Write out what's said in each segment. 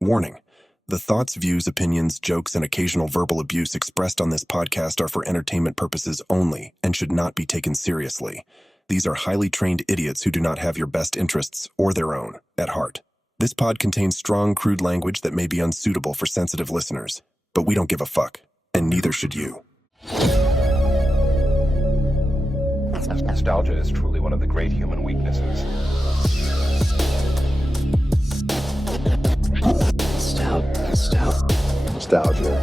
Warning. The thoughts, views, opinions, jokes, and occasional verbal abuse expressed on this podcast are for entertainment purposes only and should not be taken seriously. These are highly trained idiots who do not have your best interests or their own at heart. This pod contains strong, crude language that may be unsuitable for sensitive listeners, but we don't give a fuck, and neither should you. Nostalgia is truly one of the great human weaknesses. Nostalgia.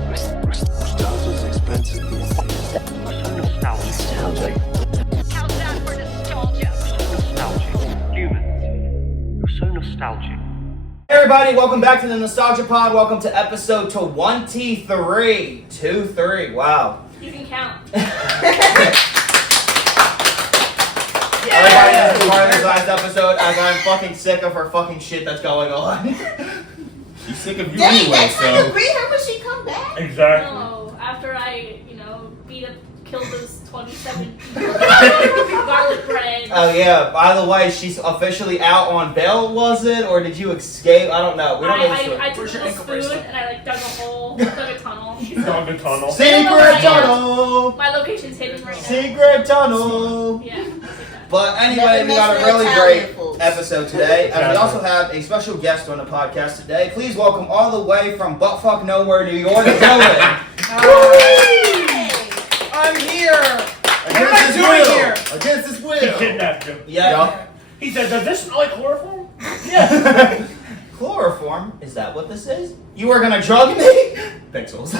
Nostalgia is expensive. Nostalgia. Countdown for nostalgia. Nostalgic. Humans. You're so nostalgic. Hey everybody, welcome back to the Nostalgia Pod. Welcome to episode 23. 23. Wow. You can count. Everybody has been part of this last episode as I'm fucking sick of her fucking shit that's going on. She's sick of you Dang, anyway, that's how you so. greet her when she come back? Exactly. No, after I, killed those 27 people. Garlic bread. Oh yeah, by the way, she's officially out on bail, was it? Or did you escape? I don't know. We don't know the story. I took this food and I dug a hole, dug a tunnel. Dug a tunnel. Secret tunnel! My location's hidden right now. Secret tunnel! Yeah. But anyway, we got a really great episode today, and we also have a special guest on the podcast today. Please welcome all the way from buttfuck nowhere, New York, Dylan. I'm here. Against his will. Against his will. He kidnapped him. Yeah. He said, does this smell like chloroform? Yes. Chloroform? Is that what this is? You were gonna drug me? Pixels.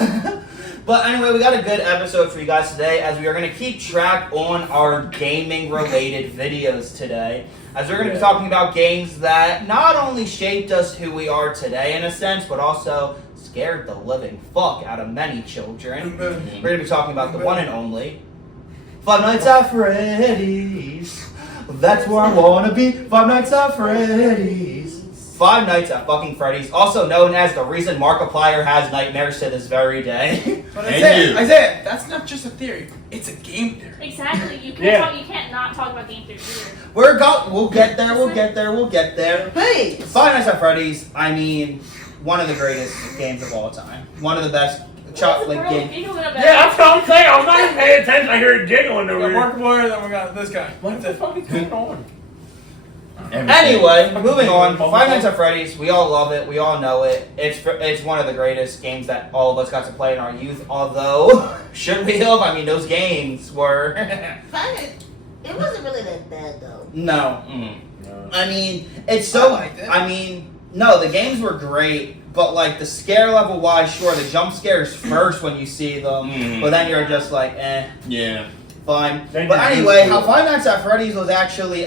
But anyway, we got a good episode for you guys today, as we are gonna keep track on our gaming-related videos today. As we're gonna be talking about games that not only shaped us who we are today in a sense, but also scared the living fuck out of many children. We're gonna be talking about the one and only Five Nights at Freddy's. That's where I wanna be. Five Nights at Freddy's. Five Nights at fucking Freddy's, also known as the reason Markiplier has nightmares to this very day. But And Isaiah, that's not just a theory. It's a game theory. Exactly. You can't not talk about game theory either. We'll get there. Please. Five Nights at Freddy's, I mean, one of the greatest games of all time. One of the best chocolate games. Yeah, that's what I'm saying. I'm not even paying attention. I hear it giggling We over got here. Markiplier, then we got this guy. What the fuck is going on? Anyway, moving on. Five Nights at Freddy's, we all love it. We all know it. It's one of the greatest games that all of us got to play in our youth. Although, should we have? I mean, those games were... It wasn't really that bad though. No. No. I mean, it's so... I liked it. I mean, no, the games were great. But, like, the scare level wise, sure, the jump scares first when you see them. But then you're just like, Yeah. fine. Then But you're anyway, used to how it. Five Nights at Freddy's was actually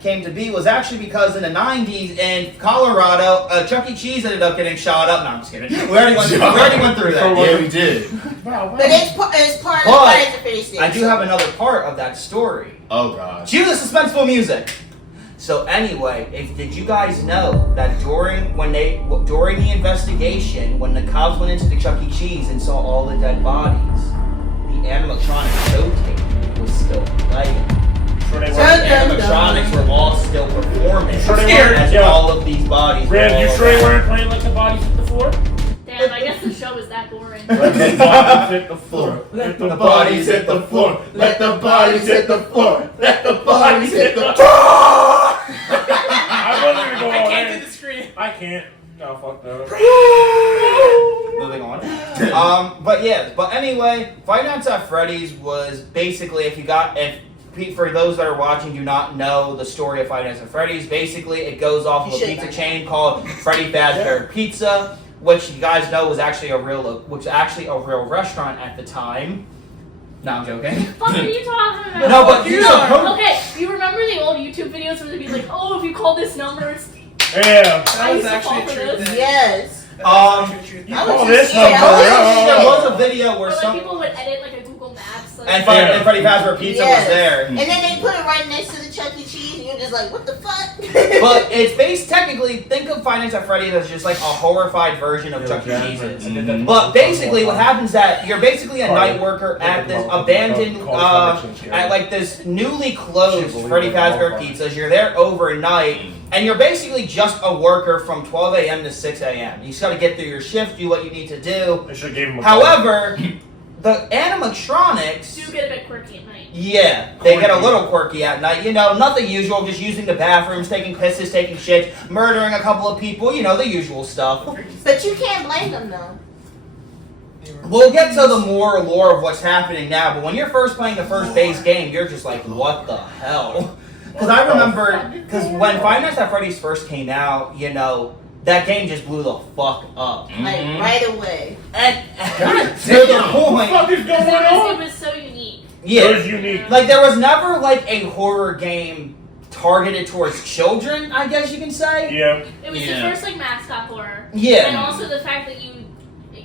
came to be was actually because in the 90s in Colorado, Chuck E. Cheese ended up getting shot up. No, I'm just kidding. We already went through that. Yeah, we did. Wow, But it's part of But the Fridays to finish this. I do have another part of that story. Oh, gosh. Cue the suspenseful music. So anyway, did you guys know that during the investigation, when the cops went into the Chuck E. Cheese and saw all the dead bodies, the animatronic show tape was still playing. Sure they So were. the animatronics were all still performing Sure they as weren't, yeah. all of these bodies were Ram, you all sure you around. weren't playing like the bodies hit the floor? Damn, I guess the show is that boring. Let the bodies hit the floor. Let the bodies hit the floor. Let the bodies hit the floor. Let the bodies hit the floor. I wasn't gonna go I all can't in. do the screen. I can't. No, fuck that. Moving on. But anyway, Five Nights at Freddy's was basically, for those that are watching do not know the story of Five Nights at Freddy's, basically it goes off of a pizza chain called Freddy Fazbear Pizza, which you guys know was actually a real restaurant at the time. No, I'm joking. What are you talking about? No, but you know, Okay, you remember the old YouTube videos where they'd be like, oh, if you call this number, it's... Yeah. I That was used to actually fall a for true this. thing. Yes. That was actually a true thing. I call was this just scared. number, I was yeah. just there scared. was a video where Or like some people would edit like a Google Maps. Like, and Yeah. Freddy Fazbear Pizza Yes. was there. And then they put it right next to the Chuck E. Cheese. You were just like, what the fuck? But it's based technically. Think of Five Nights at Freddy's as just like a horrified version of Chuck E. Cheese's. But basically, what happens is that you're basically a night worker at this abandoned, at like this newly closed Freddy Fazbear Pizzas. You're there overnight, and you're basically just a worker from 12 a.m. to 6 a.m. You just got to get through your shift, do what you need to do. They should have gave him a However, the animatronics Do get a bit quirky at night. yeah, they get a little quirky at night. You know, nothing usual, just using the bathrooms, taking pisses, taking shits, murdering a couple of people, you know, the usual stuff. But you can't blame them though. We'll get to the more lore of what's happening now, but when you're first playing the first base game, you're just like, what the hell? Because I remember, because when Five Nights at Freddy's first came out, you know, that game just blew the fuck up. Like right away. And to the point, What the fuck is going on? It was so unique. yeah, It was unique. like there was never like a horror game targeted towards children, I guess you can say. Yeah. It was Yeah. the first like mascot horror. Yeah. And also the fact that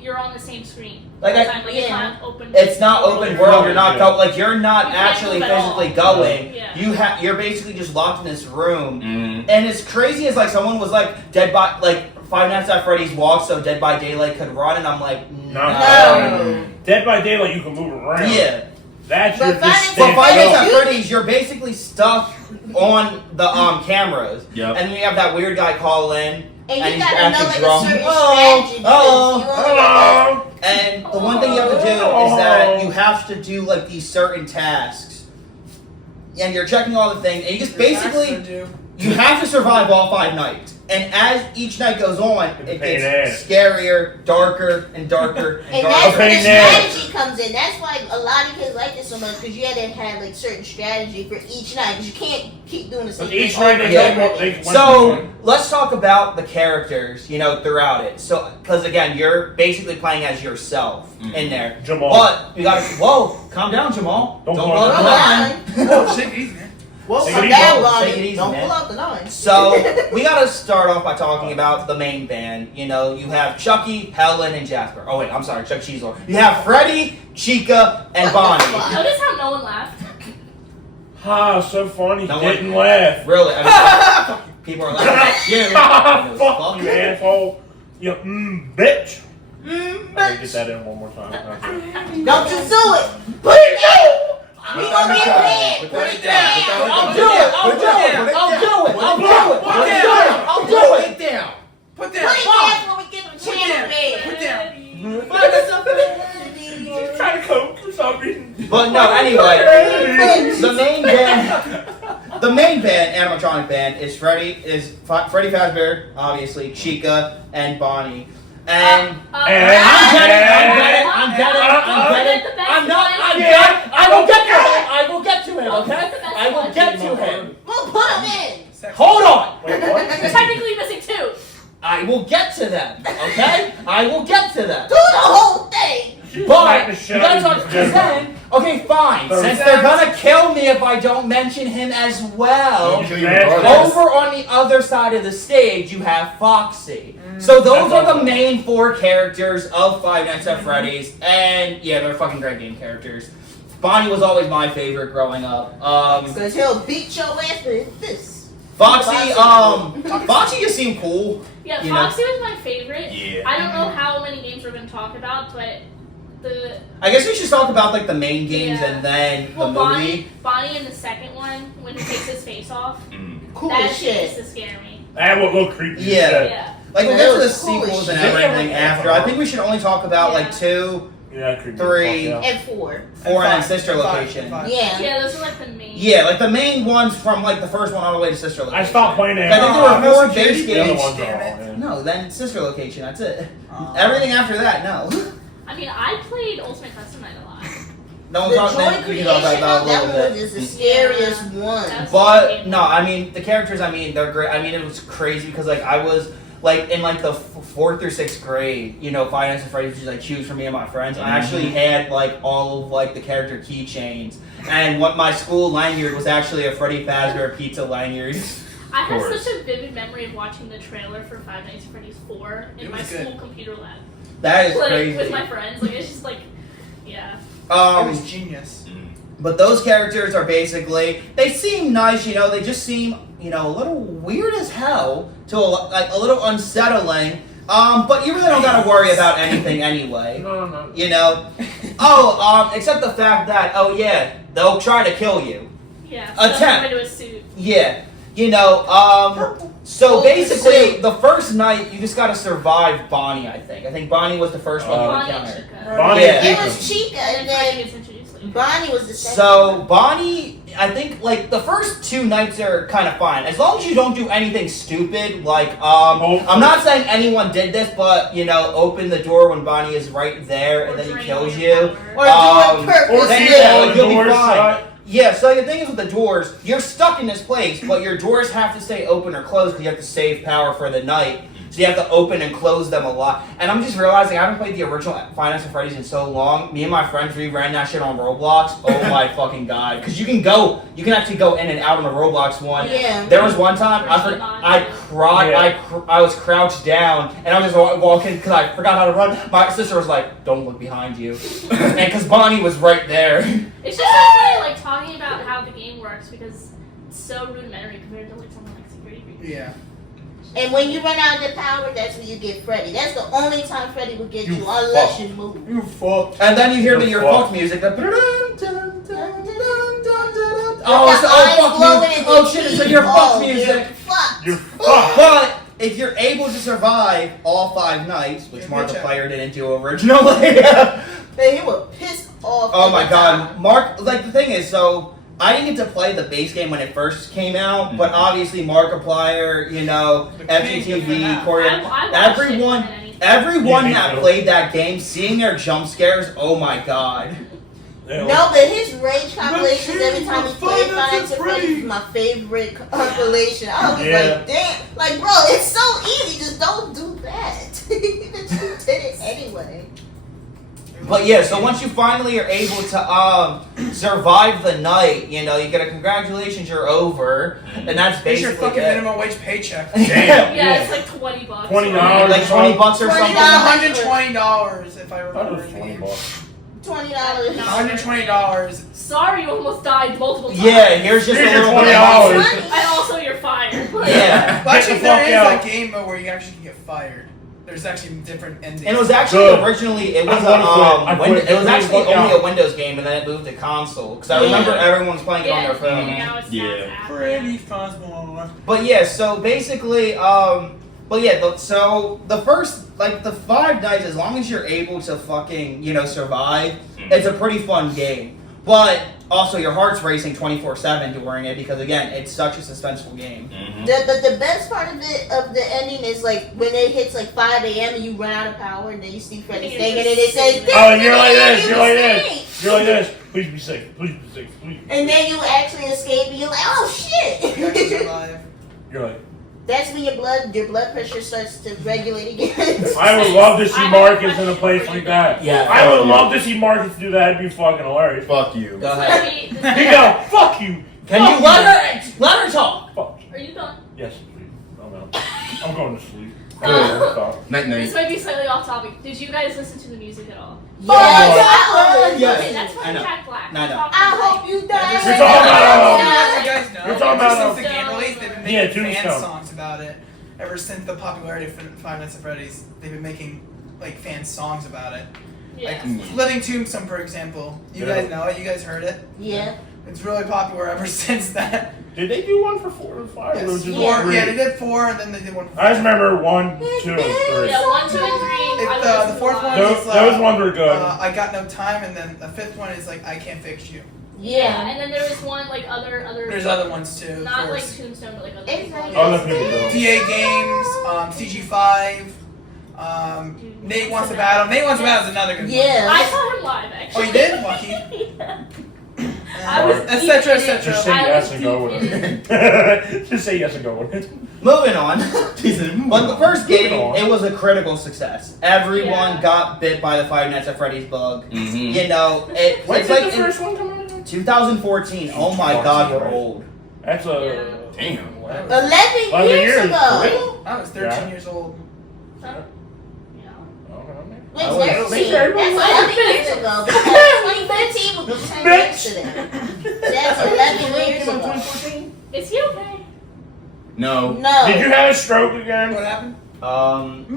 you're on the same screen. Like, all the I- time. Like yeah. it's not open. It's not open world. You're not like you're not You can't actually move at all. physically going. Yeah. You're basically just locked in this room. And it's crazy as like someone was like Dead by like Five Nights at Freddy's walked so Dead by Daylight could run, and I'm like No. No. Dead by Daylight, you can move around. yeah. That's But your Five just But Nights Five Nights at You- Freddy's, you're basically stuck on the cameras. Yep. And then you have that weird guy call in. And you he's gotta know acting like drunk. a certain Oh, strategy because oh, you only got Hello. And the one thing you have to do is that you have to do like these certain tasks. And you're checking all the things, and you just basically you have to survive all 5 nights. And as each night goes on, it Pain gets ass. scarier, darker, and darker, and And darker. that's where the Okay, now. strategy comes in. That's why a lot of kids like this so much because you had to have like certain strategy for each night because you can't keep doing the same But each thing. night they Yeah. go more. They So let's talk about the characters, you know, throughout it. So, because again, you're basically playing as yourself in there. Jamal. But you gotta, whoa, calm down, Jamal. Don't blow blow the up. line. Oh, shit, easy, man. Well, Take I'm it bad easy. on Take it it. easy, Don't man. pull out the line. So we gotta start off by talking about the main band. You know, you have Chucky, Helen, and Jasper. Oh wait, I'm sorry, Chuck Cheeselor. You have Freddy, Chica, and What the Bonnie. fuck? Notice how no one laughed. Ah, so funny. No Didn't one- laugh. Really? I mean, people are laughing at you. Fuck you, asshole. You bitch. Let me get that in one more time. Okay. Don't you do it. Put it down. We gonna get banned. Put it down. I'll do it. I'll do it. I'll do it. I'll do it. I'll do it. I'll do it. down. Put Put it down. down when we give them a chance to Put bed. down. Trying to cope for some reason. But no, anyway, the main band, animatronic band, is Freddy Fazbear, obviously, Chica, and Bonnie. And I'm getting it. I will get to him, okay? I will get to him. We'll put them in. Hold on. Wait, what? You're technically missing 2. I will get to them, okay? I will get to them. Do the whole thing. But the you shit gotta out talk of to them. Okay, fine. Since they're gonna kill me if I don't mention him as well. Kill you regardless. Over on the other side of the stage, you have Foxy. So those are the main 4 characters of Five Nights at Freddy's, and yeah, they're fucking great game characters. Bonnie was always my favorite growing up. Because he'll beat your ass with this. Foxy just seemed cool. Yeah, You know? Foxy was my favorite. Yeah. I don't know how many games we're going to talk about, but I guess we should talk about like the main games Yeah. and then well, the movie. Bonnie in the second one, when he takes his face off, Cool that as shit used shit. to scare me. That would look creepy. as Yeah. shit. Yeah. Like we'll That get to the was cool as sequels and shit. everything after. I think we should only talk about Yeah. like 2, Yeah, creepy. 3, Fuck, yeah. And 4. 4, and then Five. Sister Five. Location. Five. Yeah. Yeah, those are like the main. Yeah, like the main ones from like the first one all the way to Sister Location. I stopped playing it. I think there were no 4 security. base The other games. ones are all, Damn yeah. No, then Sister Location. That's it. Aw. Everything after that, no. I mean, I played Ultimate Custom Night a lot. No The one's talking. joy We creation can talk of about that a that little one bit. was just the scariest one. That's- But no, I mean the characters. I mean they're great. I mean it was crazy because like I was like in like the 4th or 6th grade. You know, Five Nights at Freddy's was like huge for me and my friends. I actually had like all of like the character keychains, and what my school lanyard was actually a Freddy Fazbear pizza lanyard. I have course. such a vivid memory of watching the trailer for Five Nights at Freddy's 4 in It my was good. school computer lab. That is Like, crazy. with my friends. Like, it's just like, yeah. It was genius. But those characters are basically, they seem nice, you know, they just seem, you know, a little weird as hell, to a little unsettling, but you really don't gotta worry about anything anyway. No. You know? Except the fact that, they'll try to kill you. Yeah. Attempt. Into a suit. Yeah. You know, so basically, the first night, you just gotta survive Bonnie, I think. I think Bonnie was the first one you Bonnie and encountered. Chica. Bonnie Yeah. and It Chica. was Chica, And and then Freddy then gets introduced later. Bonnie was the second. So, Bonnie, I think, like, the first 2 nights are kind of fine. As long as you don't do anything stupid, like, I'm not saying anyone did this, but, you know, open the door when Bonnie is right there, and then he kills you. Or do it purposely. then you'll be fine. Yeah, so the thing is with the doors, you're stuck in this place, but your doors have to stay open or closed because you have to save power for the night. So you have to open and close them a lot. And I'm just realizing I haven't played the original Five Nights at Freddy's in so long. Me and my friends ran that shit on Roblox. Oh my fucking god. Because you can actually go in and out on the Roblox one. Yeah. There was one time I was crouched down and I was just walking because I forgot how to run. My sister was like, "Don't look behind you," and because Bonnie was right there. It's just so funny, like, talking about how the game works because it's so rudimentary compared to, like, something like Security Breach. Yeah. And when you run out of the power, that's when you get Freddy. That's the only time Freddy will get you, You unless fuck. you move. You fucked. And then you hear You're your fucked. fuck music. The eyes fuck glowing music. and Oh the shit! It's teeth. your fuck Oh, music. you're fucked. You're fucked. But if you're able to survive all 5 nights, which Good job. Markiplier didn't do originally. They were pissed off. Oh every my god, time. Mark. Like the thing is, so I didn't get to play the base game when it first came out, but obviously Markiplier, you know, The king of FGTV, FNAF. Korean, I watched it everyone, more than anything. everyone Yeah, me that too. played that game, seeing their jump scares, oh my god. Yeah. No, but his rage compilations every king time he of played Five Five Nights Nights at at Freddy's Freddy's. was my favorite compilation. I was Yeah. like, damn, like bro, it's so easy. Just don't do that. But you did it anyway. But yeah, so once you finally are able to survive the night, you know, you get a congratulations, you're over, and that's Here's your basically fucking it. minimum wage paycheck. Damn. Yeah, it's like $20. $20. Like 20 bucks or $20. something. $120 if I I thought it remember. was in the 20 game. bucks. $20. $120. Sorry, you almost died multiple times. Yeah, here's just Here's a your little bit of $20. money. And also, you're fired. Yeah. Well, actually, the there fuck is out. a game mode where you actually can get fired. There's actually different endings. And it was actually Good. originally it was I quit. it was actually Fuck only out. a Windows game, and then it moved to console. Because I Yeah. remember everyone was playing it on their phone. Now it's Yeah. Freddy Fazbears. But yeah, so basically, so the first, like, the 5 nights, as long as you're able to fucking, you know, survive, it's a pretty fun game. But also, your heart's racing 24/7 during it because, again, it's such a suspenseful game. The best part of the ending is like when it hits like 5 a.m. and you run out of power and then you see Freddy You're singing and just it says, sitting Oh, you're like this. "You You're like mistake." this. You're like this. Please be safe. Please be safe. Please. And then you actually escape and you're like, oh shit! You actually survive. You're like. That's when your blood pressure starts to regulate again. I would love to see Marcus in a place like that. Yeah. I would love to see Marcus do that. It'd be fucking hilarious. Fuck you. Go ahead. You go. Fuck you. Can you let her talk? Fuck. Are you done? Yes, please. I'm out. I'm going to sleep. Stop. Night This night. might be slightly off topic. Did you guys listen to the music at all? Yes, Yes. Okay, that's I from know. Jack Black. No, I know. I hope you die. You're talking about- You guys know. You're talking about- Ever since the game release, they've been Yeah, making fan Tombstone. songs about it. Ever since the popularity of Five Nights at Freddy's, they've been making like fan songs about it. Yeah. Like Living Tombstone, for example. You Yeah. guys know it. You guys heard it. Yeah. It's really popular ever since that. Did they do one for 4 or 5? Or was it just Yeah. 3? Yeah, they did 4, and then they did one. For I just remember 1, 2, and 3. Yeah, 1, 2, and 3. I The listened fourth to a lot. one Those, is those ones were good. I Got No Time, and then the 5th one is like I Can't Fix You. Yeah, Yeah. and then there was one like other. There's other ones too. of Not like course. Tombstone, but like other. It's people. like- Other people do. DA Games, CG5, Nate Wants to Battle. Nate Wants to Battle is another good Yeah. I saw him live actually. Oh, you did? Lucky. Yeah. one. I was Et deep cetera, in et it. cetera. Just say I yes was and go deep with in it. Just say yes and go with it. Moving on. But the first game, Moving on. it was a critical success. Everyone Yeah. got bit by the Five Nights at Freddy's bug. Mhm. You know, When it's did like the first one come out again? 2014. Oh my god, we're old. That's a... Damn. 11 11 years years, ago. for real? I was 13 Yeah. years old. Yeah. Okay. When's I was- 13? That's 11 years ago. Because 2015 would be 10 years today. That's 11 years ago. Is he okay? No. No. Did you have a stroke again? What happened?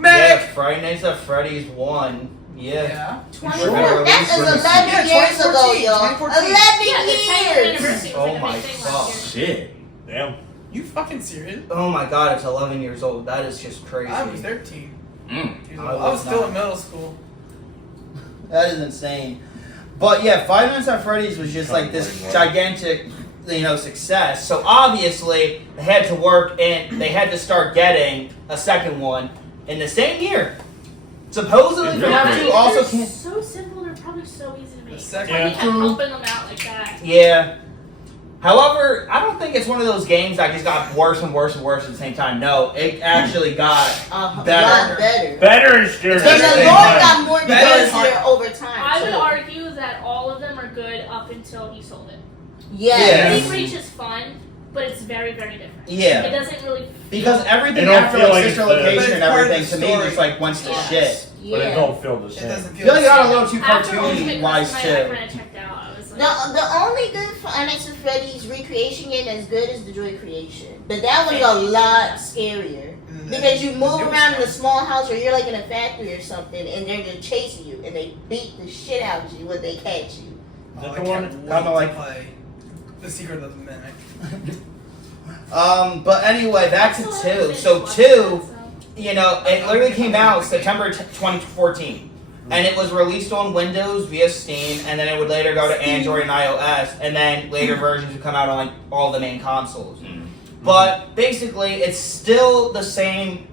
Yeah, Friday Nights at Freddy's 1. Yeah. Yeah. 24. Sure. That is 11 Yeah, years ago, 2014, yo. 2014. 11 Yeah, the 10th years. anniversary was Oh like a my big thing God. last year. Shit. Damn. You fucking serious? Oh my god, it's 11 years old. That is just crazy. I was 13. Mm. I was still in middle school. That is insane. But yeah, Five Nights at Freddy's was just like this gigantic, success. So obviously they had to work and they had to start getting a second one in the same year. Supposedly, for Yeah, them I to mean, also they're can't. so simple. They're probably so easy to make. The second Like, Yeah. you kept helping them out like that. Yeah. However, I don't think it's one of those games that just got worse and worse and worse at the same time. No, it actually got A better. lot better. Better is scary. And the Better lore than- got more Better is easier over time. I would too. argue that all of them are good up until he sold it. Yes. Big Reach is fun, but it's very, very different. Yeah. It doesn't really. Because everything It don't after feel like like Sister it's the- Location But and it's part of everything the to me story. just like went to Yes. shit. But it Yeah. don't feel the It same. doesn't I feel feel like it got a the little too After cartoony Ultimate wise Custom, I too. kind of checked out. I was like, The only good Five Nights at Freddy's recreation game as good as the Joy Creation, but that one's a lot scarier because you move around in a small house or you're like in a factory or something, and they're just chasing you and they beat the shit out of you when they catch you. Is Oh, that I the can't one? wait Kinda to like- play The Secret of the Mimic. But anyway, back to that's 2. what I So finished 2, watching it literally came out September 2014. And it was released on Windows via Steam, and then it would later go to Android and iOS, and then later versions would come out on like all the main consoles. But basically, it's still the same,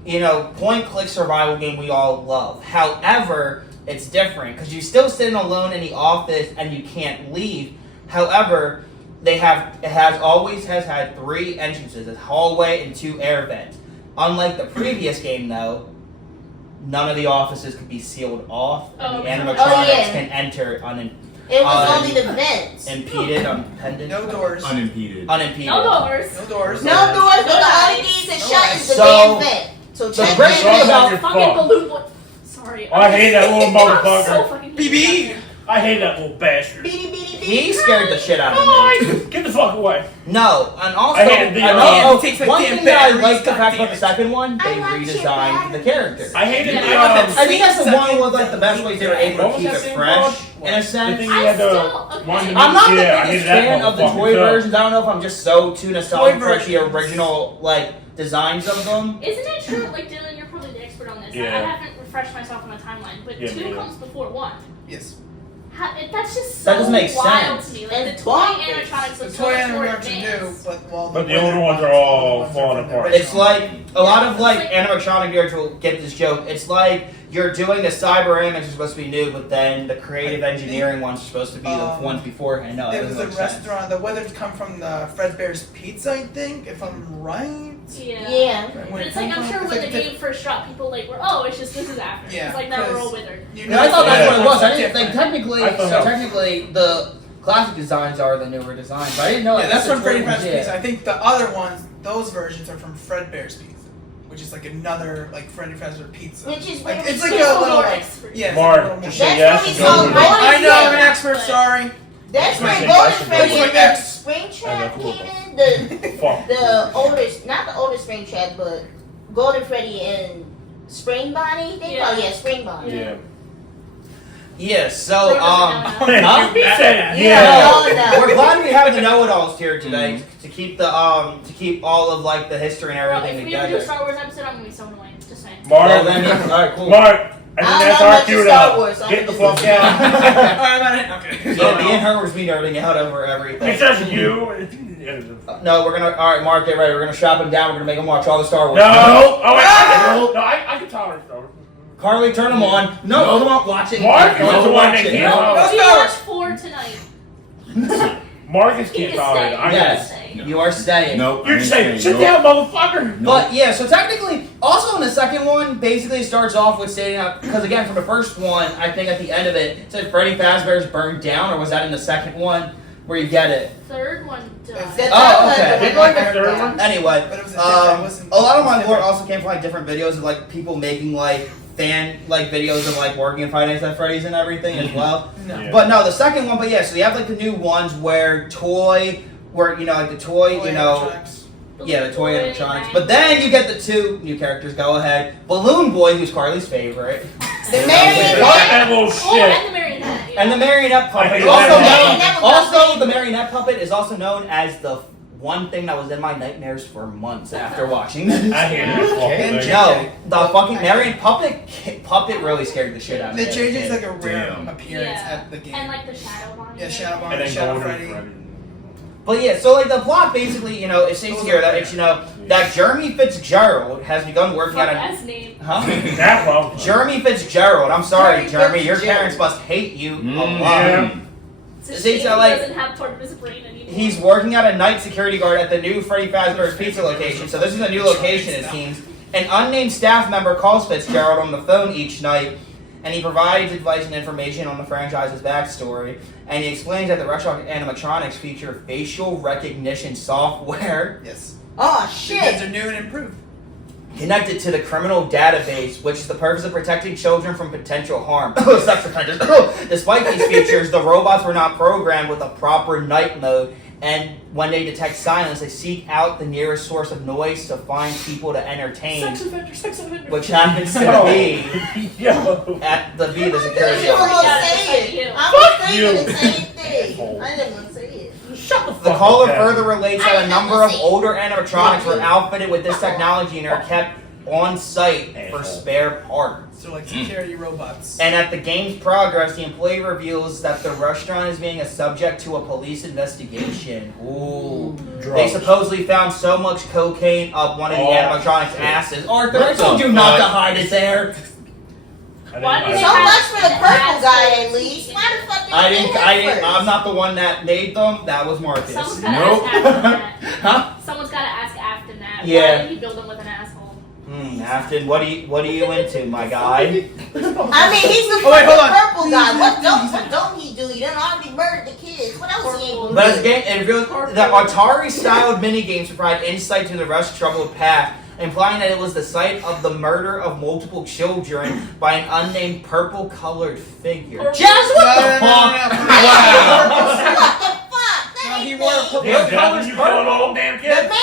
point-click survival game we all love. However, it's different because you're still sitting alone in the office and you can't leave. However, it has had 3 entrances: a hallway and 2 air vents. Unlike the previous game, though, none of the offices could be sealed off, and the animatronics Oh, yeah. can enter It was only the vents. unimpeded, undependent, No doors. Unimpeded. unimpeded. No doors. No doors. No doors, but the No only lights. thing that No shut lights. is the So, damn vent. So the check great that thing vent. about- Your Fucking fault. balloon. What? Sorry. I hate that little I'm so motherfucker. fucking BB! I hate that little bastard. Beady, beady, beady. He scared the shit out of me. Oh, get the fuck away. No, and also, I hated the- oh, it takes like one damn thing that I batteries, liked the fact goddamn about the it. second one, I they want your redesigned the batteries. character. I hated Yeah, the I think that's the one Second, was like the best way they were able What to was keep that it thing fresh called? in a The sense. thing I you had to still- okay. one to I'm not the yeah, I biggest hated that fan of the motherfucker, toy too. versions. I don't know if I'm just so too nostalgic for like the versions. original designs of them. Isn't it true? Like Dylan, you're probably the expert on this. Yeah. I haven't refreshed myself on the timeline, but Yeah, 2 yeah. comes before 1. Yes. That's just so That doesn't make wild sense. to me. Like It's the toy bonkers. animatronics The look so toy much more animatronics are new, advanced. But the older ones are all falling apart. It's like a lot of animatronic nerds will get this joke. It's like you're doing the cyber image is supposed to be new, but then the creative engineering ones are supposed to be the ones beforehand. No, It was a doesn't make sense. restaurant. The weather's come from the Fazbears Pizza, I think, if I'm right. Yeah. Yeah. But it's like I'm sure when the game first dropped, people were it's just this is after. Yeah, It's like now we're all 'cause withered. Yeah, I thought that's what it was. I didn't Different. think technically. I thought So so. technically, the classic designs are the newer designs. But I didn't know. Yeah, that's the from Freddy toy ones, Fazbear's Pizza. I think the other ones, those versions are from Fredbear's Pizza, which is like another Freddy Fazbear Pizza. Which is like really it's like People a little more like expert. yeah. It's Mark, like a little just more- say That's yes what and we go call with it. Golden I know I'm an Freddy. expert. Sorry. That's Wait, where wait, Golden wait, Freddy wait, and wait. the Springtrap Wait, came in. Fuck. The older, not the older Springtrap, but Golden Freddy and Spring Bonnie. They call Spring Bonnie. Yeah. Yeah. So Bro doesn't know now. He said, Yeah. yeah. No. We're glad we have the know-it-alls here today to keep the to keep all of like the history and Bro, everything if we ever do a together. Star Wars episode, I'm gonna be so annoying. Just saying. Well, Mark, then, all right, cool. Mark, I I think don't that's know our much of cue Star now. Wars, so I'm Get the gonna fuck just- out. Alright, okay. Yeah, me and her was me nerding out over everything. It's just you. No, we're gonna. All right, Mark, get ready. We're gonna strap him down. We're gonna make him watch all the Star Wars. No. Oh, wait, I can tolerate Star Wars. Carleigh, turn them on. No, come on, watch it. Mark Go is to the one watch that it. can't No. tolerate. We Star watched Wars. 4 tonight. Marcus He can't can tolerate it. stay. I Yes, Stay. you are staying. Nope. You're I just ain't saying, saying sit nope. down, motherfucker. Nope. But yeah, so technically, also in the second one, basically it starts off with stating out because again, from the first one, I think at the end of it, it said Freddy Fazbear's burned down, or was that in the second one where you get it? Third one It's died. that- Oh, okay. that- Didn't like the third one? Anyway, But it was a different- it wasn't- a lot of my it was lore different. also came from like different videos of like people making like fan like videos of like working in Five Nights at Freddy's and everything as well. No. Yeah. But no, the second one. But yeah, so you have like the new ones where you know, like the toy, you know. Animatronics. Yeah, the toy animatronics. But then you get the two new characters. Go ahead. Balloon Boy, who's Carleigh's favorite. The marionette. That little Oh, shit. and the marionette. Yeah. And the marionette puppet. I Is hate also that. known, also, the marionette puppet is also known as the one thing that was in my nightmares for months after watching this. I hate this fucking And thing. No, the fucking marionette puppet really scared the shit out of me. They changed it like a rare Damn. appearance Yeah. at the game. And like the shadow one. Yeah, Shadow Bomb, And then Shadow Golden Freddy. Freddy. But yeah, so like the plot basically, you know, it states here that it's, you know, that Jeremy Fitzgerald has begun working Fuck at a... ass name. Huh? That one. Jeremy Fitzgerald, I'm sorry, Jeremy Jeremy, your Fitzgerald. parents must hate you a lot. Yeah. It's a It shame seems he that, like, doesn't have part of his brain anymore. He's working at a night security guard at the new Freddy Fazbear's Pizza location. So this is a new location, it seems. An unnamed staff member calls Fitzgerald on the phone each night, and he provides advice and information on the franchise's backstory. And he explains that the restaurant animatronics feature facial recognition software Yes. Oh Because they're shit. new and improved. connected to the criminal database, which is the purpose of protecting children from potential harm. Sex offenders. Despite these features, the robots were not programmed with a proper night mode, and when they detect silence, they seek out the nearest source of noise to find people to entertain, Sex offender. which happens to be Yo. at the You security don't office. want to say you. it. I was you. thinking the same thing. Asshole. I didn't want to say it. Shut the The fuck caller up, further relates that a number of older animatronics were Yeah. outfitted with this technology and are kept on site for Asshole. spare parts. So like security robots. And at the game's progress, the employee reveals that the restaurant is being a subject to a police investigation. Ooh. They Drugs. supposedly found so much cocaine up one of the Oh, animatronics' shit. asses. Arthur, I What told the you not to fuck? hide it there. Why did they So have much for the purple assholes guy at least. Why the fuck did I they didn't. get I him didn't. first? I'm not the one that made them. That was Marcus. Someone's gotta Nope. ask after that. Huh? Someone's gotta ask after that. Yeah. Why did he build him with an asshole? Afton, what are you into, my guy? I mean, he's the Oh, wait, hold on. purple guy. What don't he do? He done already murdered the kids. What else he ain't But as gonna a do? game, it really, the Atari-styled minigames provide insight to the rush troubled path, implying that it was the site of the murder of multiple children by an unnamed purple-colored figure. Purple. Jazz, what the No. fuck? What the fuck? That No, he ain't wore a thing. purple- Yeah, Jasmine, you killing all them damn The kids?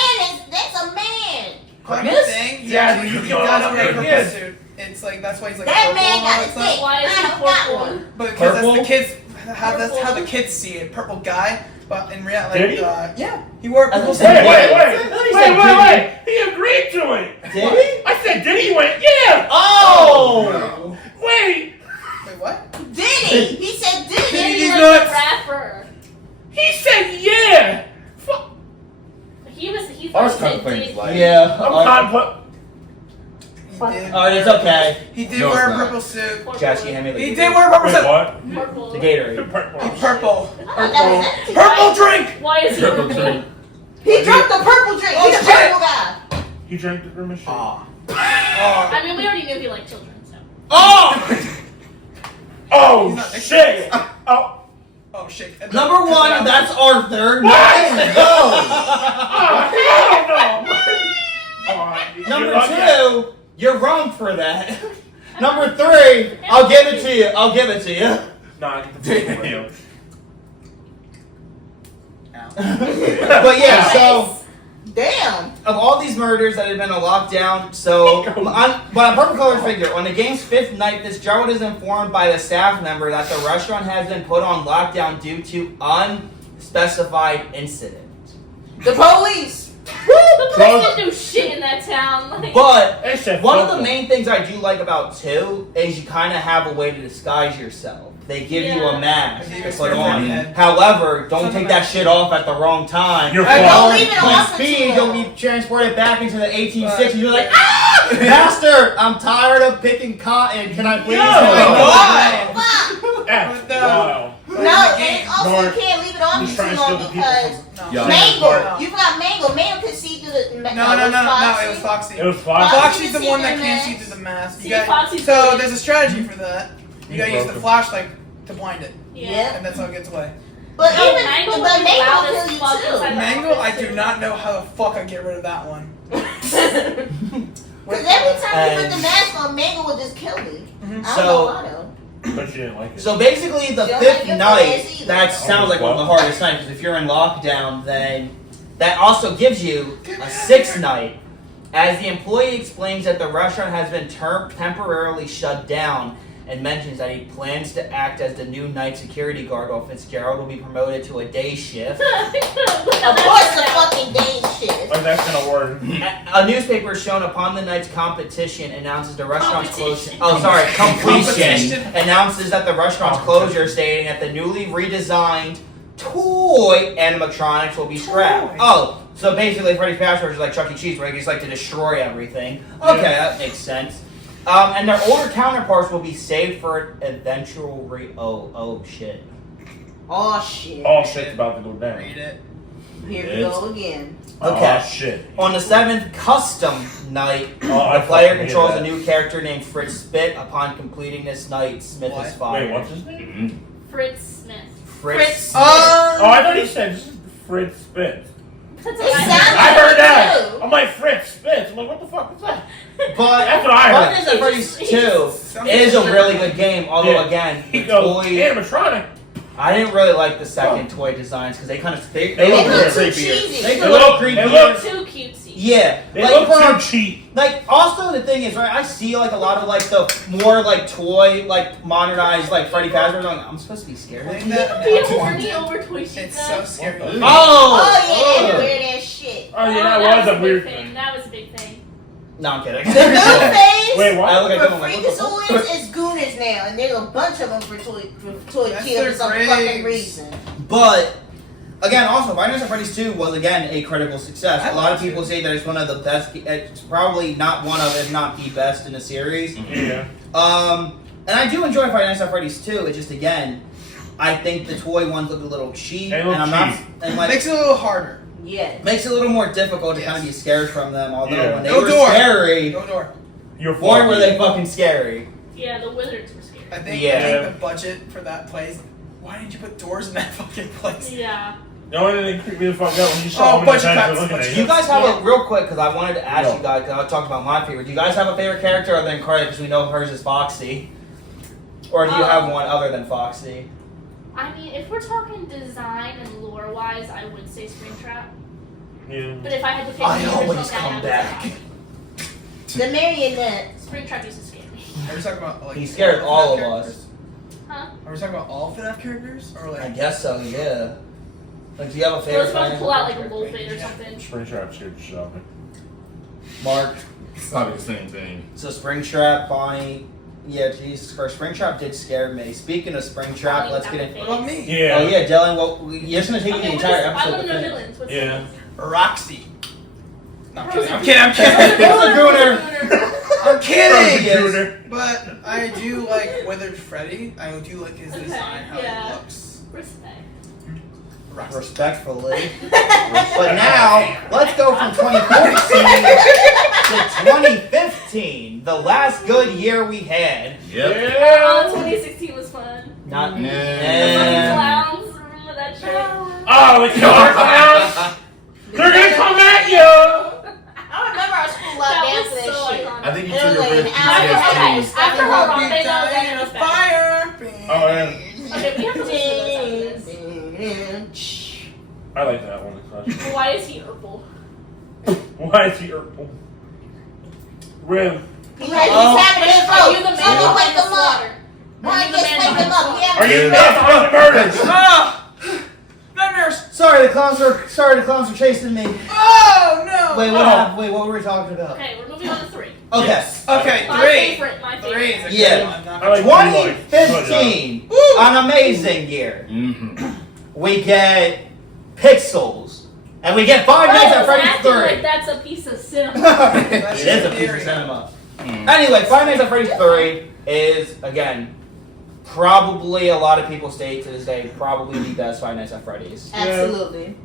that's a man. Chris? Thing. Yeah, he you does killed all wear them a damn purple kids. suit. It's like that's why he's like That purple man and all got that a stuff. dick. Why is I he don't got purple? one. But because that's Purple? the kids, that's how the kids see it. Purple guy, but in reality, Did he? yeah, he wore a I purple thought suit. he Wait. He agreed to it. Did he? I said, did he? Went, yeah. Oh! Wait. Wait, what? Did he? He said did Did he? he? He was nuts. a rapper. He said, yeah. Fuck. He I was first kind said of playing did. flag. Yeah. I'm contemplating. He did. Alright, it's okay. He did No, wear it's a not. purple suit. Josh, you hand me the He did wear a purple Wait, suit. what? Purple. The Gatorade. He's purple. I thought that was empty. Purple drink. Why is he Purple purple? drink. He drank the purple drink. Oh, He's a shit. purple guy. He drank the permission. Ah. Oh, I mean, we already knew he liked children, so. Oh! Oh, He's not- shit. Oh. oh shit. Number one, that's Arthur. What? Nice. Oh, hell no. Oh, Number you're lucky. 2, you're wrong for that. Number 3, I'll give it to you. I'll give it to you. Nah, get the fuck away. But yeah, so Damn. of all these murders that have been on lockdown, so on a purple colored figure, on the game's 5th night, Fitzgerald is informed by the staff member that the restaurant has been put on lockdown due to unspecified incident. The police. The police didn't do shit in that town. Like, But They said one of fuck the them. main things I do like about 2 is you kind of have a way to disguise yourself. They give you a Yeah. mask Yeah. to put on. Yeah. However, don't take that shit off at the wrong time. You're Don't fucked. leave it When off for speed, too don't long. be transported back into the 1860s. You're like, ah! Master, I'm tired of picking cotton. Can I please Yo! have a God. Fuck. F. No. Wow. No, and also you Mark, can't leave it on He's for trying too to steal long the people because from... Yeah. Mango. You forgot Mango. Mango could see through the. No, it was Foxy. It was fine. Foxy Foxy's the can see one that through can't the see through the mask. See, You got, Foxy's so good. there's a strategy for that. You gotta use the flashlight to blind it, Yeah. and that's how it gets away. But No, even Mango but would be Mango loud will as kill you fuck too. inside. Mango, I do not know how the fuck I get rid of that one. Because every time you put the mask on, Mango would just kill me. I don't So- know why though. But you didn't like it. So basically, the You don't fifth like your night, place either. that sounds like one of the hardest nights, because if you're in lockdown, then that also gives you a sixth night. As the employee explains that the restaurant has been temporarily shut down and mentions that he plans to act as the new night security guard while Fitzgerald will be promoted to a day shift. Of course, the fucking day shift. Like that's gonna work. A newspaper shown upon the night's competition announces the restaurant's closure. Oh, sorry, completion announces that the restaurant's closure, stating that the newly redesigned toy animatronics will be scrapped. Oh, so basically, Freddy's Password is like Chuck E. Cheese, where he just like to destroy everything. Okay, that makes sense. And their older counterparts will be saved for eventual oh shit. Oh shit. All shit's about to go down. Read it. Here we go again. Okay. Oh shit. On the seventh custom night, I the player fucking controls hate a that. new character named Fritz Spit. Upon completing this night, Smith What? is fired. Wait, what's his name? Fritz Smith. Fritz. Oh, I thought he said Fritz Spitz. That's It what sounds I heard that. too. I'm like Fritz Spitz. I'm like, what the fuck is that? But That's what I Five heard. Nights at Freddy's 2 is a really good game, although Yeah. again, He the goes toy, animatronic. I didn't really like the second toy designs because they kind of they They They look look too creepier. cheesy. They They look look- creepy. they look- Too cutesy. Yeah, They like, look too cheap. like also the thing is, right? I see like a lot of like the more like toy, like modernized like Freddy Fazbear. I'm supposed to be scared. Blame People that be on horny over toy sheets. It's so scary. What the- Oh, Oh yeah, that's weird ass shit. Oh yeah, that was a big weird thing. thing. That was a big thing. No, I'm kidding. The new phase Wait, I what? look at for them like, what the fuck? Freakazoids is Gooners now, and there's a bunch of them for toy That's kill for their some grades. fucking reason. But again, also, Five Nights at Freddy's 2 was again a critical success. I A lot of liked people it. say that it's one of the best. It's probably not one of, if not the best in the series. Yeah. And I do enjoy Five Nights at Freddy's 2. It's just again, I think the toy ones look a little cheap, They look and I'm not. cheap. And like, Makes it a little harder. Yeah. makes it a little more difficult to Yes. kind of be scared from them. Although Yeah. when they No were door. scary, No door. You're boy, were they fucking scary. Yeah, the wizards were scary. I think, Yeah. I think the budget for that place. Why didn't you put doors in that fucking place? Yeah. The only thing that creeped me the fuck out when you Oh, saw him in the budget fence cuts, looking budget at Do you you. guys have a real quick? Because I wanted to ask Yeah. you guys. Because I talked about my favorite. Do you guys have a favorite character other than Carleigh? Because we know hers is Foxy. Or do you have one other than Foxy? I mean, if we're talking design and lore wise, I would say Springtrap. Yeah. But if I had to pick I the original always guy, come I would say back. Foxy. The marionette. Springtrap used to scare me. Are we talking about like? He scared all of FNAF us. characters? Huh? Are we talking about all FNAF characters or I like? guess so. Yeah. Like, do you have a I was favorite? about to pull out like a character? bullfit or something. Springtrap scared the shit out of me. Mark. It's probably the same thing. So Springtrap, Bonnie. Yeah, Jesus Christ, Springtrap did scare me. Speaking of Springtrap, Bonnie let's get without in. a What about me? Yeah. Oh yeah, Dylan. Well, you're just gonna take Okay, the what entire is- I episode want to to know finish. villains. What's Yeah. villains? Roxy. No, I'm Rosa kidding. I'm kidding. I'm Gooner. kidding. Gooner. I'm kidding. Gooner. But I do like Withered Freddy. I do like his Okay, design, how yeah. he looks. Respect. Roxy. Respectfully. But now, let's go from 2014 to 2015. The last good year we had. Yep. Oh, 2016 was fun. Not. The fucking Eh. clowns. Remember that shit? Oh, the killer clowns! They're gonna come at you! I remember our school locked That down was for that so shit. iconic. I think you It was took a like bit an of hour. PTSD. After Harambe, Be though, dying then in it a was bad. fire. Oh, yeah. Okay, we have to listen to this I like that one, especially. after this. Why is he purple? Why is he purple? Rim. He's Oh. having a Are you stroke. the man Someone behind wake the him up. slaughter? Mark, Are you the just man wake behind him the up. slaughter? Are you not behind the murders? Ah! Nightmares. Sorry, the clowns are chasing me. Oh no. Wait, Oh. what were we talking about? Okay, we're moving on to 3. Okay. Yes. Okay, My three. favorite, my favorite. Three is a good Yeah. one. Not I like gonna- 2015, an amazing year. Mm-hmm. We get Pixels, and we get Five Nights at Freddy's acting 3. like that's a piece of cinema. It is a piece of theory. cinema. Mm. Anyway, Five Nights at Freddy's 3 is, again, probably a lot of people state to this day, probably the best Five Nights at Freddy's. Absolutely.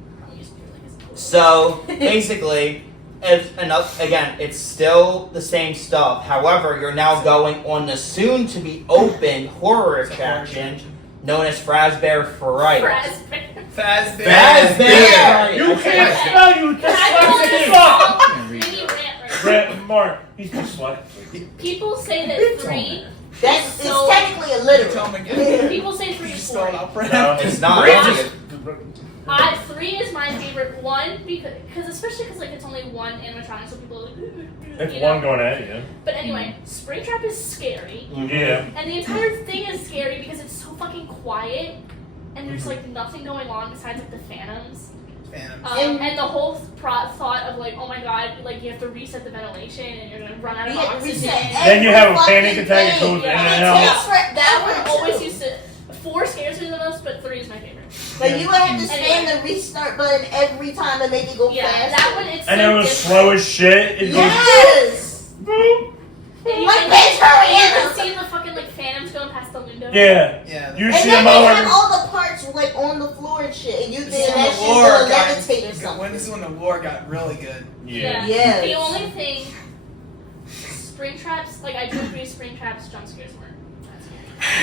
So, basically, it's still the same stuff. However, you're now going on the soon-to-be-open horror attraction known as Fazbear Fright. Fazbear. Fazbear! You can't spell, you Can I go on dyslexic this fuck! mini rant right Mark, he's dyslexic. People say that 3. That's So- it's technically a Tell literal. him again. People say 3 You is spell it boring. out for him. No. It's not. Really? 3 is my favorite one because especially because like it's only one animatronic, so people are like. It's you one know? going at you. But anyway, Springtrap is scary, Yeah. and the entire thing is scary because it's so fucking quiet, and there's like nothing going on besides like the phantoms. And the whole thought of like, oh my god, like you have to reset the ventilation and you're gonna run out of Yeah, oxygen. reset Then you have a every panic fucking attack and thing. goes in Yeah. and It out. takes forever That one always to- used to. 4 scares me the most, but 3 is my favorite. Like you would have to Anyway. spam the restart button every time to make it go Yeah, faster. that one it's And so it was different. slow as shit. It Yes. goes boop. And you Like, can, bitch, hurry you up. can see the fucking like phantoms going past the window. Yeah. Yeah. You And see then them they all have over. all the parts like on the floor and shit, and you think This is when that the shit's war gonna got- levitate or When something. this is when the war got really good. Yeah. Yes. The only thing, Springtraps, like I do agree, Springtraps jump scares weren't.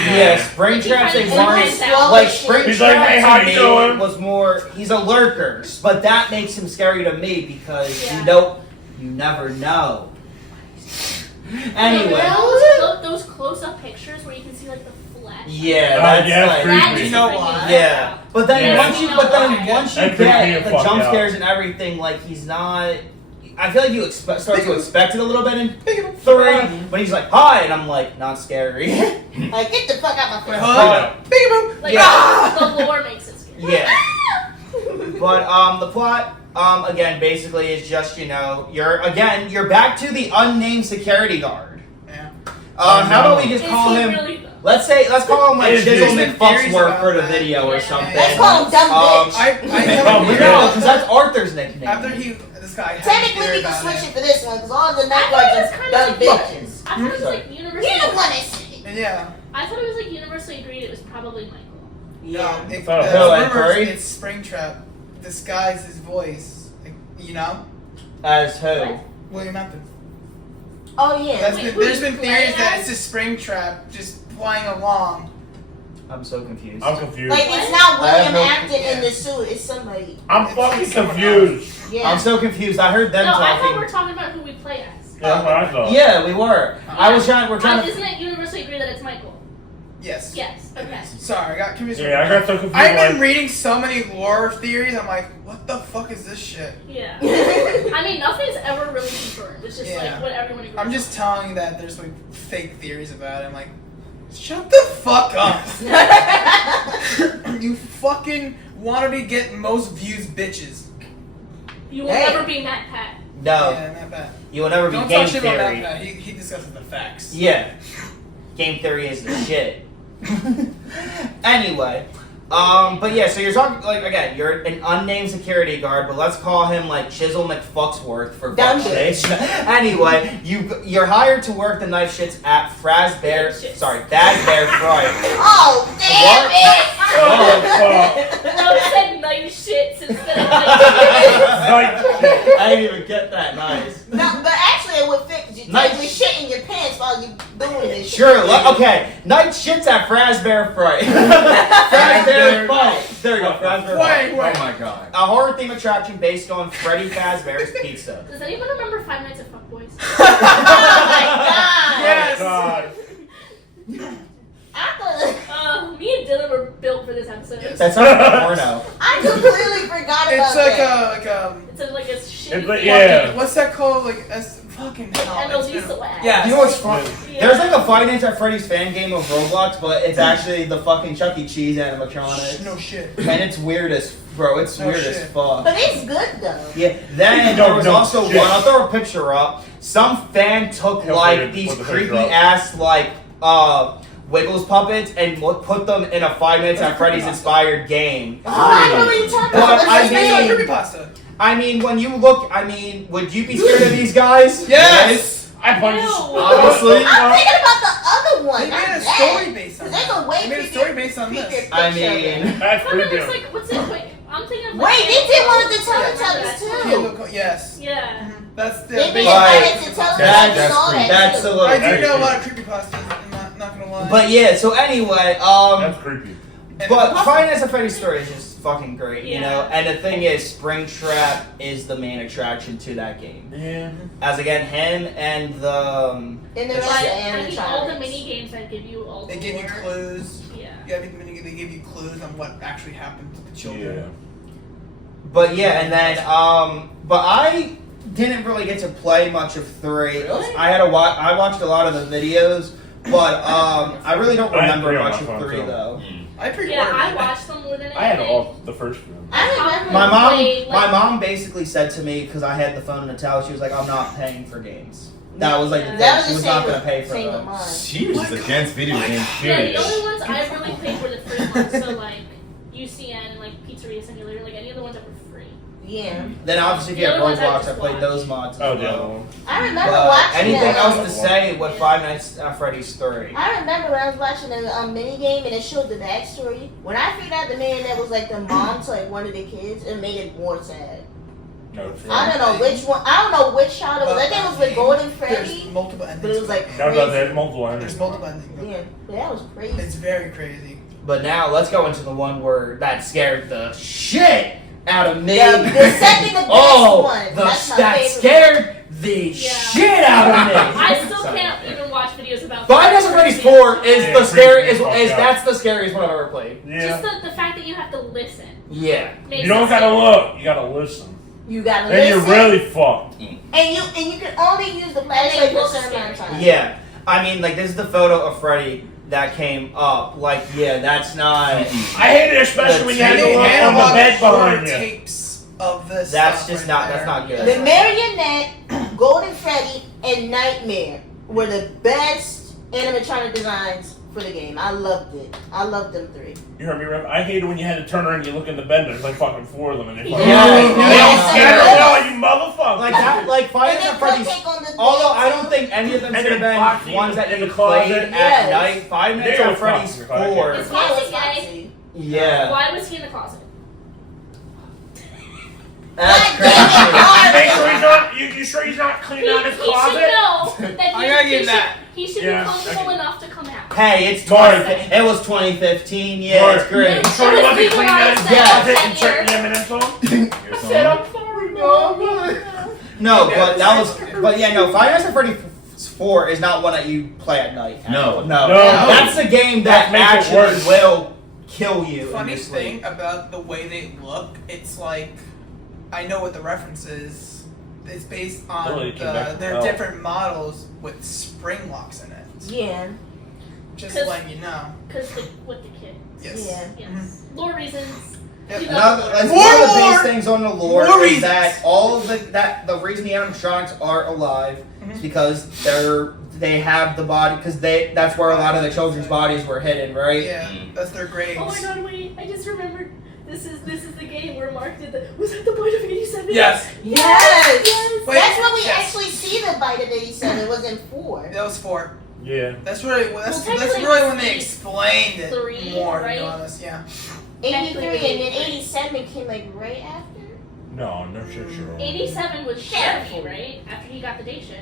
Yeah, Springtraps, they And weren't. then Like, He's like, hey, how Springtrap to you me doing? was more, he's a lurker, but that makes him scary to me because Yeah. you never know. Anyway, Anyway, those close-up pictures where you can see like the flesh. yeah, Oh, that's yeah, like, creepy. That You used know to freak me why? the yeah. fuck out. But then Yeah. once you That get creeped me the the fuck jump out. scares and everything, like he's not. I feel like you start to expect it a little bit in Big 3, when he's like, hi, and I'm like, not scary. Like, get the fuck out my face. Huh? Big Like Yeah. the lore makes it scary. Yeah. But the plot again basically is just, you're back to the unnamed security guard. Yeah. How about we just Is call he him really though? let's call him like Is he? Chisel There's been McFucksworth theories for the about that. video or Yeah. something. Let's call him dumb bitch. I Oh, have No, because that's Arthur's nickname. after this guy had Technically, theory we can about switch it. it for this one because all the night I thought it guards was are kind dumb of bitches. I thought it was like universally. You the one that said it. And yeah. I thought it was like universally agreed it was probably Michael. Yeah. No, if Oh. the Who, Ed rumors, Curry? it's Springtrap disguised his voice. Like, you know? As who? What? William Afton. Oh yeah. Wait, There's been who's theories playing that as? it's just Springtrap just playing along. I'm so confused. I'm confused. Like it's not I have William no- Afton yeah. in the suit. It's somebody. I'm fucking confused. Yeah. I'm so confused. I heard them No, I thought we talking. were talking about who we play as. Yeah, that's what I thought. Yeah, we were. We're trying to. Isn't it universally agreed that it's Michael? Yes. Yes. Okay. Sorry, I got confused. Yeah, I got so confused. I've been Like, reading so many lore theories. I'm like, what the fuck is this shit? Yeah. I mean, nothing's ever really confirmed. It's just Yeah. like what everyone agrees. I'm just telling you that there's like fake theories about it. I'm like, shut the fuck up. You fucking wanted to get most views, bitches. You will Hey. never be Matt Pat. No, Yeah, not bad. you will never be Don't game talk shit about theory. that. He discusses the facts. Yeah. Game theory is the shit. Anyway, but yeah, so you're talking, like, again, you're an unnamed security guard, but let's call him, like, Chisel McFucksworth for Dumb fuck's sake. Anyway, you're hired to work the knife shits at Fazbear Fry. Oh damn it! oh, fuck. No, it said night shits instead of night Like, shit. I didn't even get that, nice. No, but actually it would fit because you Nice. technically shit in your pants while you doing this. Sure, okay, night shits at Fazbear Fry. Fazbear Fry. There we go, Fazbear Fry. Wait. Oh my god. A horror theme attraction based on Freddy Fazbear's Pizza. Does anyone remember Five Nights at Fuckboys? Oh my god! Yes. Oh, God. I thought Me and Dylan were built for this episode. Yes. That's not a porno. I completely forgot about It's like that. It's like a shitty It's like- thing. yeah. What's that called? Like, fucking hell. MLB It's been- Select. Yeah. You know what's fun? Yeah. There's like a Five Nights at Freddy's fan game of Roblox, but it's actually the fucking Chuck E. Cheese animatronics. No shit. And it's weird as, bro, it's No weird as shit. fuck. But it's good though. Yeah, then No, there was no also shit. one, I'll throw a picture up. Some fan took Yeah, like put it- these put the picture creepy up. ass like Wiggles puppets and put them in a Five Nights at Freddy's inspired game. Oh, I know what you're talking But about. I What's his mean- name? Creepypasta. I mean, when you look, would you be scared of these guys? Yes. I punched. Ew. Obviously. I'm thinking about the other one. They not made a that. story based on 'Cause there's a that. way They made a creepier- story based on creepier this. I picture of mean, it. That's Fucking creepy. looks like, what's it? Wait, I'm thinking of like. Wait, they did one with the Yeah. Teletubbies Yeah, too. look, yes. Yeah. That's the. They did Right. Five Nights at That's Teletubbies and all that that's too. a little. I do Very know a creepy. lot of creepypastas. I'm not gonna lie. But yeah, so anyway, That's creepy. But Five Nights at Freddy's story is just fucking great, you Yeah. know? And the thing is, Springtrap is the main attraction to that game. Yeah. As again, him and the... And the the rest But, of shit. I mean, all the animatronics. mini games that give you all the They give you lore. clues. Yeah. Yeah, they give you clues on what actually happened to the children. Yeah. But yeah, and then, but I didn't really get to play much of 3. Really? I watched a lot of the videos, but I really don't I had remember 3 on much my of phone, 3 too. though. I pre-ordered Yeah, I it. watched them more than I had anything. all the first one. I remember. My mom basically said to me, because I had the phone in the tower, she was like, "I'm not paying for games." That was like the Yeah. thing. That was She the was same not with, gonna pay for same with them. mine. She was just against video games. Yeah, the Period. only ones I really played were the free ones, so like UCN and like Pizzeria Simulator, like any of the ones that were free. Yeah. Then obviously if you The have other ones I Roblox, I just played watched. those mods as Oh, the other well. one. I remember But watching anything that. else to say with Five Nights at Freddy's story? I remember when I was watching the mini game and it showed the backstory. When I figured out the man that was like the mom to like one of the kids, it made it more sad. No, I don't know which one. I don't know which child it was. I think it was with Golden Freddy, There's multiple endings. but it was like No, crazy. there's multiple There's endings. multiple endings. Yeah, but that was crazy. It's very crazy. But now let's go into the one where that scared the shit out of me. The second, the best Oh, one. the, That's my that favorite scared the Yeah. shit out of me. I still can't even watch videos about Five Nights at Freddy's 4 is Yeah, the scariest. creepy as fuck, That's the scariest one I've ever played. Yeah. Just the fact that you have to listen. Yeah. Makes You don't it gotta scary. look. You gotta listen. You gotta Then you're listen, really fucked. and you can only use the flashlight for a certain amount of time. Yeah. I mean, like, this is the photo of Freddy that came up. Like, yeah, that's not. I hate it, especially when you have to They look on the analog bed behind horror you. tapes of this. That's stuff just right not. there. That's not good. The Marionette, Golden Freddy, and Nightmare were the best animatronic designs for the game. I loved it. I loved them 3. You heard me, Rev? I hated when you had to turn around and you look in the bed and there's like fucking 4 of them and they fucking. Yeah. They all Yeah. scatter, you motherfucker. Like that. Like Five And Nights then at Freddy's. take on the Although I don't think any of them And should have then been Foxy ones that in you the closet. played Yes. at night. Five Nights They at were Freddy's Foxy in the closet. 4. It's Yeah, it was Foxy gay. Foxy. Yeah. Why was he in the closet? That's God damn it, crazy. Make sure he's not. You sure he's not cleaning out his He should closet? know that I gotta give that. he should Yeah. be comfortable enough to come out. Hey, it's Mark. it was 2015. Yeah, Mark. it's great. You sure you want me to clean out his Yeah. closet and check the M&M's on? Here's I said, some. I'm sorry, Mom. No, but that was. But yeah, no. Five Nights at Freddy's 4 is not one that you play at night. No. no. No. That's a game that That makes it actually worse. will kill you. Funny in your sleep. thing about the way they look, it's like I know what the reference is. It's based on Oh, it came back from their hell. different models with spring locks in it. Yeah. Just 'Cause- letting you know. Because with the kid. Yes. Yeah. Yes. Mhm. Lore reasons. Yep. You Another, know, that's More one of the lore! biggest things on the lore More is reasons! that all of the reason the animatronics are alive is Mhm. because they have the body because that's where a lot of the children's bodies were hidden, right? Yeah, that's their grades. Oh my god, wait, I just remembered. This is the game where Mark did the. Was that the Bite of 87? Yes. Yes. Yes. Wait, That's when we yes. actually see the bite of 87. It was in 4. That was 4. Yeah. That's really that's technically really when they it's explained it 3, more. To right? be honest, yeah. 83 and then 87 came like right after. No shit, sure. 87 was Careful. Sherry, right? After he got the day shift.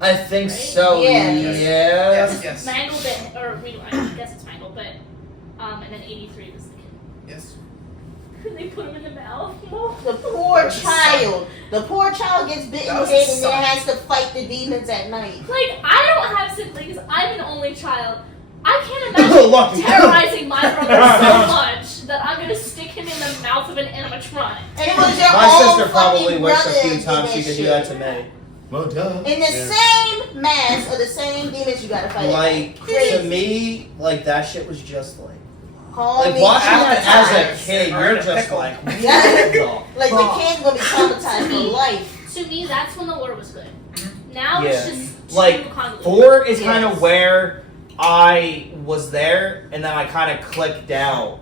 I think Right? so. Yeah. Yes. Yes. Mangled it, or I guess it's Mangled, but and then 83 was the kid. Yes. They put him in the mouth. The poor child. The poor child gets bitten That was dead and suck. then has to fight the demons at night. Like, I don't have siblings. I'm an only child. I can't imagine Lucky. terrorizing my brother so much that I'm gonna stick him in the mouth of an animatronic. And it was your My own sister probably fucking wished brother a few did times she could do shit. that to me. Well, duh. In the same mass of the same demons you gotta fight. Like Crazy. to me, like that shit was just like Call like me watching that as traumatized. a kid, Or you're in a just pickle. like Yeah. Like the fuck. kid's gonna be traumatized for life. To me, that's when the lore was good. Now Yeah. it's just Like, too convoluted. 4 is kind Yes. of where I was there, and then I kind of clicked out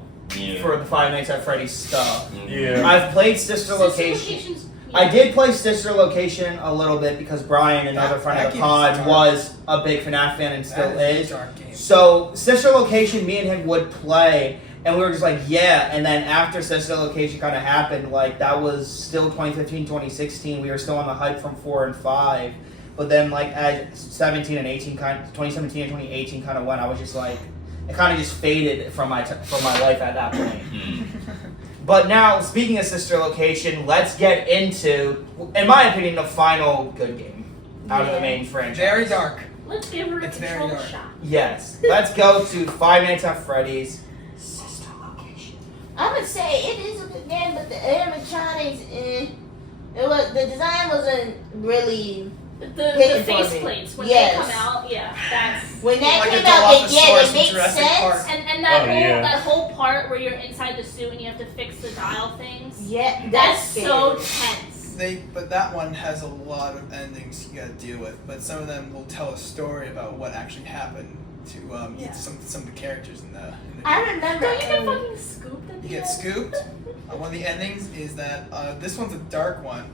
for the Five Nights at Freddy's stuff. Yeah. I've played Sister Sister Location. Locations, I did play Sister Location a little bit because Brian, another That- friend that of the game is pod, dark. was a big FNAF fan and still That is. a dark game. So Sister Location, me and him would play, and we were just like, yeah. And then after Sister Location kind of happened, like that was still 2015, 2016. We were still on the hype from 4 and 5. But then like as 17 and 18 2017 and 2018 kind of went, I was just like, it kind of just faded from my life at that point. But now, speaking of Sister Location, let's get into, in my opinion, the final good game out of the main franchise. Very dark. Let's give her a It's very controlled dark. shot. Yes. Let's go to Five Nights at Freddy's. Sister Location. I would say it is a good game, but the animatronics, the design wasn't really. The Hitting for me. faceplates when Yes. they come out, yeah, that's When that Like came a out, Dilophosaurus it from makes Jurassic sense. Park. and that Oh, whole yeah. that whole part where you're inside the suit and you have to fix the dial things. Yeah, That's scary. so tense. But that one has a lot of endings you gotta deal with. But some of them will tell a story about what actually happened to some of the characters in the I remember. Don't you get fucking scooped at the You get end? scooped. One of the endings is that this one's a dark one.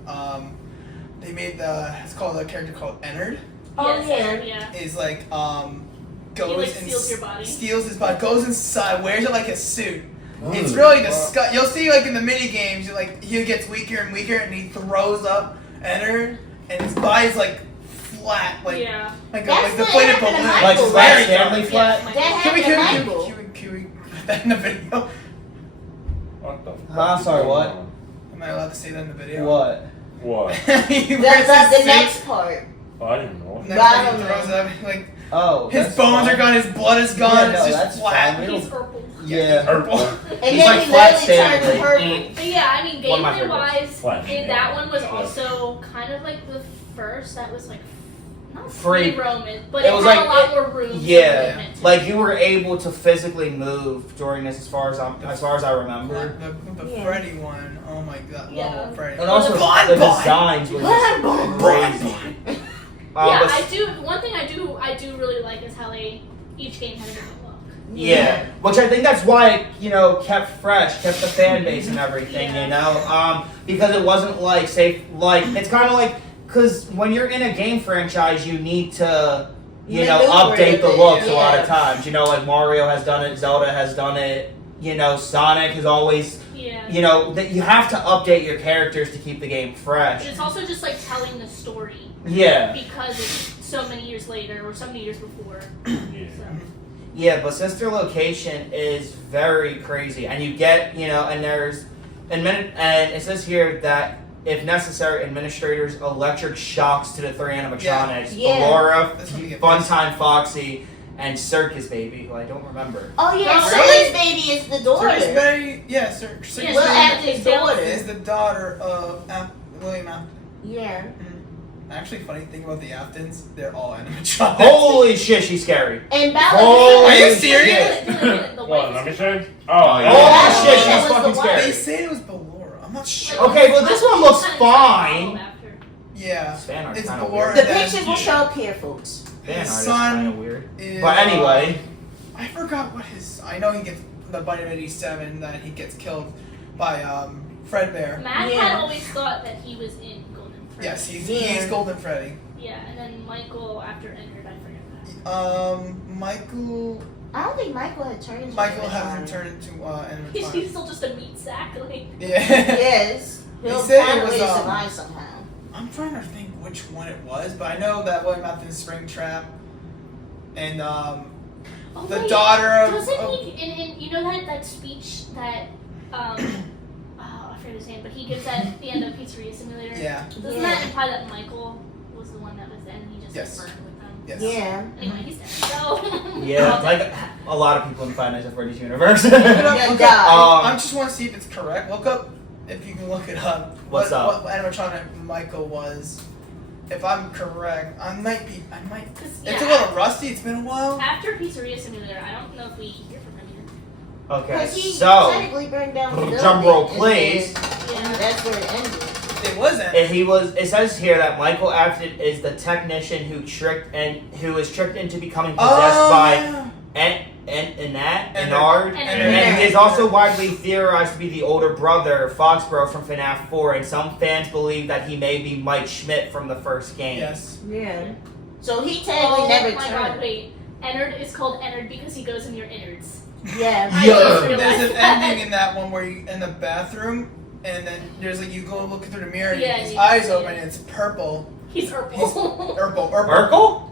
They made it's called a character called Ennard. Oh Yes, yeah. Is like goes like, and steals your body. steals his body, goes inside, wears it like a suit. It's really disgusting. You'll see like in the mini games, like he gets weaker and weaker, and he throws up Ennard, and his body's like flat, like Yeah. like That's a what deflated happened to balloon. Michael, Like right? Flat Stanley Yeah, Flat? my- That Can we happened to Michael. can we put that in the video? What the Huh? fuck is Sorry, going what? on? Am I allowed to say that in the video? What? What? He wears The his suit, next part. I didn't know. and then I he don't throws know. up, like Oh. his that's bones fine. are gone, his blood is gone, Yeah, it's no, just that's flat. fine. He's purple. Yeah. Purple. And He's then like he Flat literally turned Stanley. purple. But yeah, I mean, One of my gameplay wise, Flat. that one was also kind of like the first that was like not Free. free roaming, but It it, was had like- a lot more room. Yeah, to movement to like it. you were able to physically move during this, as far as I remember. The Yeah. Freddy one, oh my god, Yeah. level of Freddy. And also Bon the Bon. designs were just crazy. Yeah, but- I do. One thing I do really like is how each game had a different look. Yeah, which I think that's why it, kept fresh, kept the fan base and everything, because it wasn't like it's kind of like, because when you're in a game franchise, you need to, Maneuver update the it, looks a lot yeah. of times. Like Mario has done it, Zelda has done it, Sonic has always, Yeah. that you have to update your characters to keep the game fresh. But it's also just like telling the story Yeah. because it's so many years later or so many years before. Yeah. So. Yeah, but Sister Location is very crazy, and you get, and it says here that if necessary, administrators electric shocks to the three animatronics: Yeah. Ballora, That's when you get Funtime Foxy, and Circus Baby, who I don't remember. Oh yeah, Oh, Circus Baby is the daughter. Circus Baby, yeah, Circus Yeah, Will Baby Afton's daughter. is the daughter of William Afton. Yeah. Actually, funny thing about the Aftons, they're all animatronics. Holy shit, she's scary. And Holy Are you Ballerina. serious? The What, wife let me is- see? Oh, Oh, Yeah, shit, that she's was fucking the wife. They scary. say it was Ballora. I'm not sure. Okay, well, this one looks fine. Yeah, This fan art's it's kinda Ballora. weird. The that- pictures will show up here, folks. Fan art His is son kind of weird. is, But anyway, I forgot what his. I know he gets the Bunny of '87 that he gets killed by Fredbear. Matt Yeah. had always thought that he was in Golden Freddy. Yes, he's Yeah. Golden Freddy. Yeah, and then Michael after Ennard, I forget that. Michael. I don't think Michael had turned into Michael an hasn't animatronic. turned into He's animatronic. still just a meat sack, like. Yeah. Yes. He He'll said it find a was, way to survive somehow. I'm trying to think which one it was, but I know that William Afton's Springtrap, and Oh, the wait, daughter of. Doesn't he? In you know that speech that oh, I forget his name, but he gives at the end of Pizzeria Simulator. Yeah. Doesn't Yeah. that imply that Michael was the one that was in? He just Yes. burned with them. Yes. Yeah. Anyway, he's dead. So. yeah, like a lot of people in Five Nights at Freddy's universe. Look it up, Yeah, look die. up. I Um, just want to see if it's correct. Look up, if you can look it up. What's up? What animatronic Michael was. If I'm correct, I might. 'Cause, It's a yeah, little rusty. It's been a while. After Pizzeria Simulator, I don't know if we hear from him okay, Because he so technically burned down the building. drum roll, and please. then Yeah. That's where it ended. It wasn't. It says here that Michael Afton is the technician who is tricked into becoming possessed by yeah. Ennard, Ennard. and he is also widely theorized to be the older brother, Foxborough from FNAF 4, and some fans believe that he may be Mike Schmidt from the first game. Yes. Yeah. So he technically Oh never my god, turned. wait. Ennard is called Ennard because he goes in your innards. Yeah. I Yeah. just realized There's an that. ending in that one where you in the bathroom, and then there's like you go look through the mirror, and Yeah, his you eyes see open, it. and it's purple. He's He's purple. Urkel. Urkel?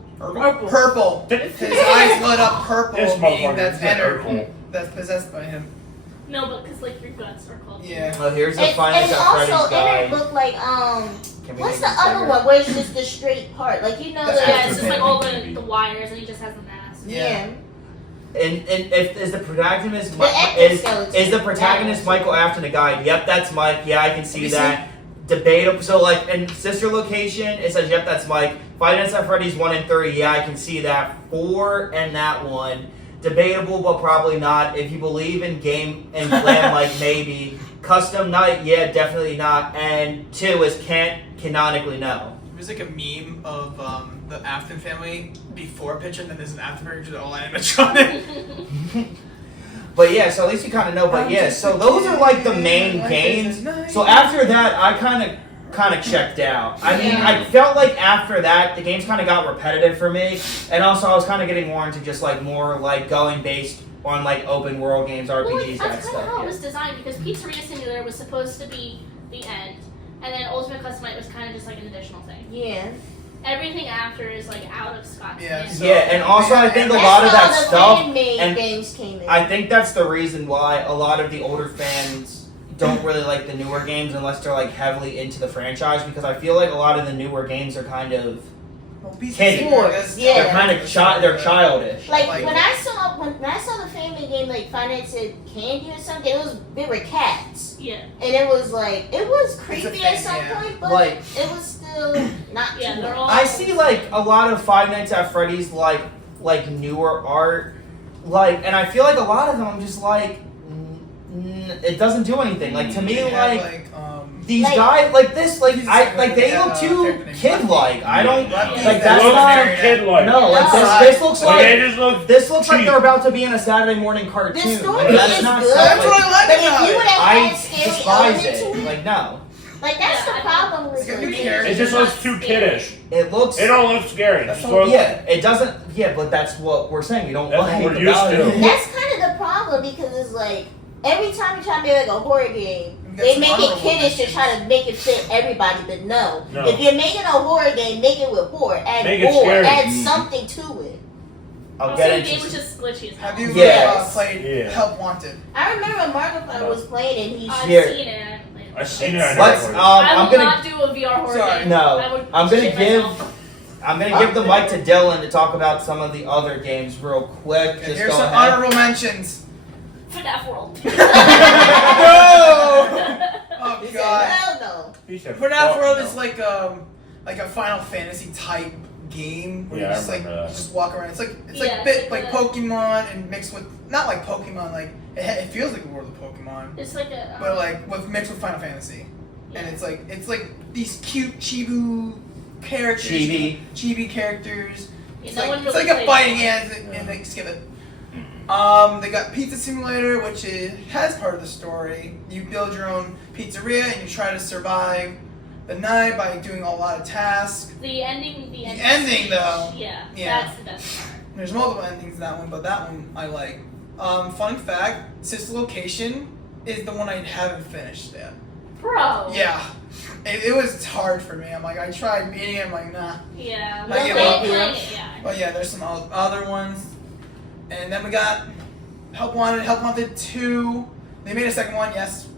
Purple. His eyes lit up purple, This meaning motherfucker that's is entered. purple. That's possessed by him. No, but because like your guts are called. Yeah. Well, here's the And finest at Freddy's also, guide. it looked like Can we what's make the this other bigger? one where it's just the straight part? Like you know That's the Yeah, it's just like all Afterburner. the wires, and he just has the mask. yeah. And if is the protagonist The is exoskeleton. the protagonist That was- Michael after the guide? Yep, that's Mike. Yeah, I can see you that. Debatable. So like in sister location, it says yep, that's Mike. Five Nights at Freddy's 1 and 3. Yeah, I can see that. 4 and that one. Debatable, but probably not. If you believe in game and glam, like maybe. Custom night, yeah, definitely not. And 2 is can't canonically no. There's like a meme of the Afton family before picture, and then there's an after picture, which is all animatronic. But yeah, so at least you kind of know. But yeah, so those are like the main games. So after that, I kind of checked out. I mean, I felt like after that, the games kind of got repetitive for me, and also I was kind of getting more into just like more like going based on like open world games, RPGs, Well, that that's kind of stuff. how it Yeah. was designed because Pizzeria Simulator was supposed to be the end, and then Ultimate Custom Night was kind of just like an additional thing. Yeah. Everything after is like out of Scott's Yeah, hands. so- Yeah, and also I think a That's lot of how that the stuff. fan-made and games came in. I think that's the reason why a lot of the older fans don't really like the newer games unless they're like heavily into the franchise, because I feel like a lot of the newer games are kind of kiddie. Yeah. They're kind of they're childish. Like Like- when I saw the family game like Finance and Candy or something, they were cats, Yeah. and it was creepy thing, at some yeah. point, but Like- it was still not Yeah, too they're much. all- I see like a lot of Five Nights at Freddy's like newer art, like, and I feel like a lot of them I'm just like, it doesn't do anything. Like to me, like these Like- guys like this, like He's I like they like, look too kid-like. I don't Lefty, like that's Looks not. too kid-like. No, like No. this looks Like, they like just look this looks like cheap. they're about to be in a Saturday morning cartoon. The story Like, that's is not good. stuff That's what I like But about if you would it. have I had scary despise elements it. to it, Like no, like that's Yeah, the I problem with It's got the new games. characters. It just looks too kiddish. it looks. It don't look scary. That's Just all- look- Yeah, it doesn't. Yeah, but that's what we're saying. You don't That's like what we're used about to. it. That's kind of the problem because it's like every time you try to make like a horror game, You got they some make it honorable kiddish to mentions. try to make it fit everybody. But no, No. if you're making a horror game, make it with horror, add Make it gore, scary. add something to it. I'll Also, get the into. game was just glitchy as hell. Have you Yes. played Yeah. Help Wanted? I remember Markiplier was playing and he. I've Here. seen it. I haven't played it. I've seen it. I never Let's. played it. I will I'm gonna. not do a VR horror Sorry. game. No, I would I'm gonna shit give. myself. I'm gonna give the mic to Dylan to talk about some of the other games real quick. Okay, Just here's go some ahead. honorable mentions. FNAF World. No! Oh He said, god. hell no. He said, FNAF fuck World no. is like a Final Fantasy type game where Yeah, you I just like remember that. just walk around. It's Yeah, like it's bit like like a- Pokemon and mixed with not like Pokemon like it feels like a world of Pokemon, It's like a. but like with mixed with Final Fantasy. And it's like these cute chibi characters. Chibi characters. Yeah, It's no like, one it's really like a plays fighting it. game, and they skip it. They got Pizza Simulator, which has part of the story. You build your own pizzeria and you try to survive the night by doing a lot of tasks. The ending. The ending, though. Yeah, Yeah. that's the best part. There's multiple endings in that one, but that one I like. Fun fact: Sister Location is the one I haven't finished yet. Bro. Yeah, it was hard for me. I'm like, I tried beating it. I'm like, nah. Yeah. I give playing- up. playing it, yeah. But yeah, there's some other ones. And then we got Help Wanted 2. They made a second one, yes.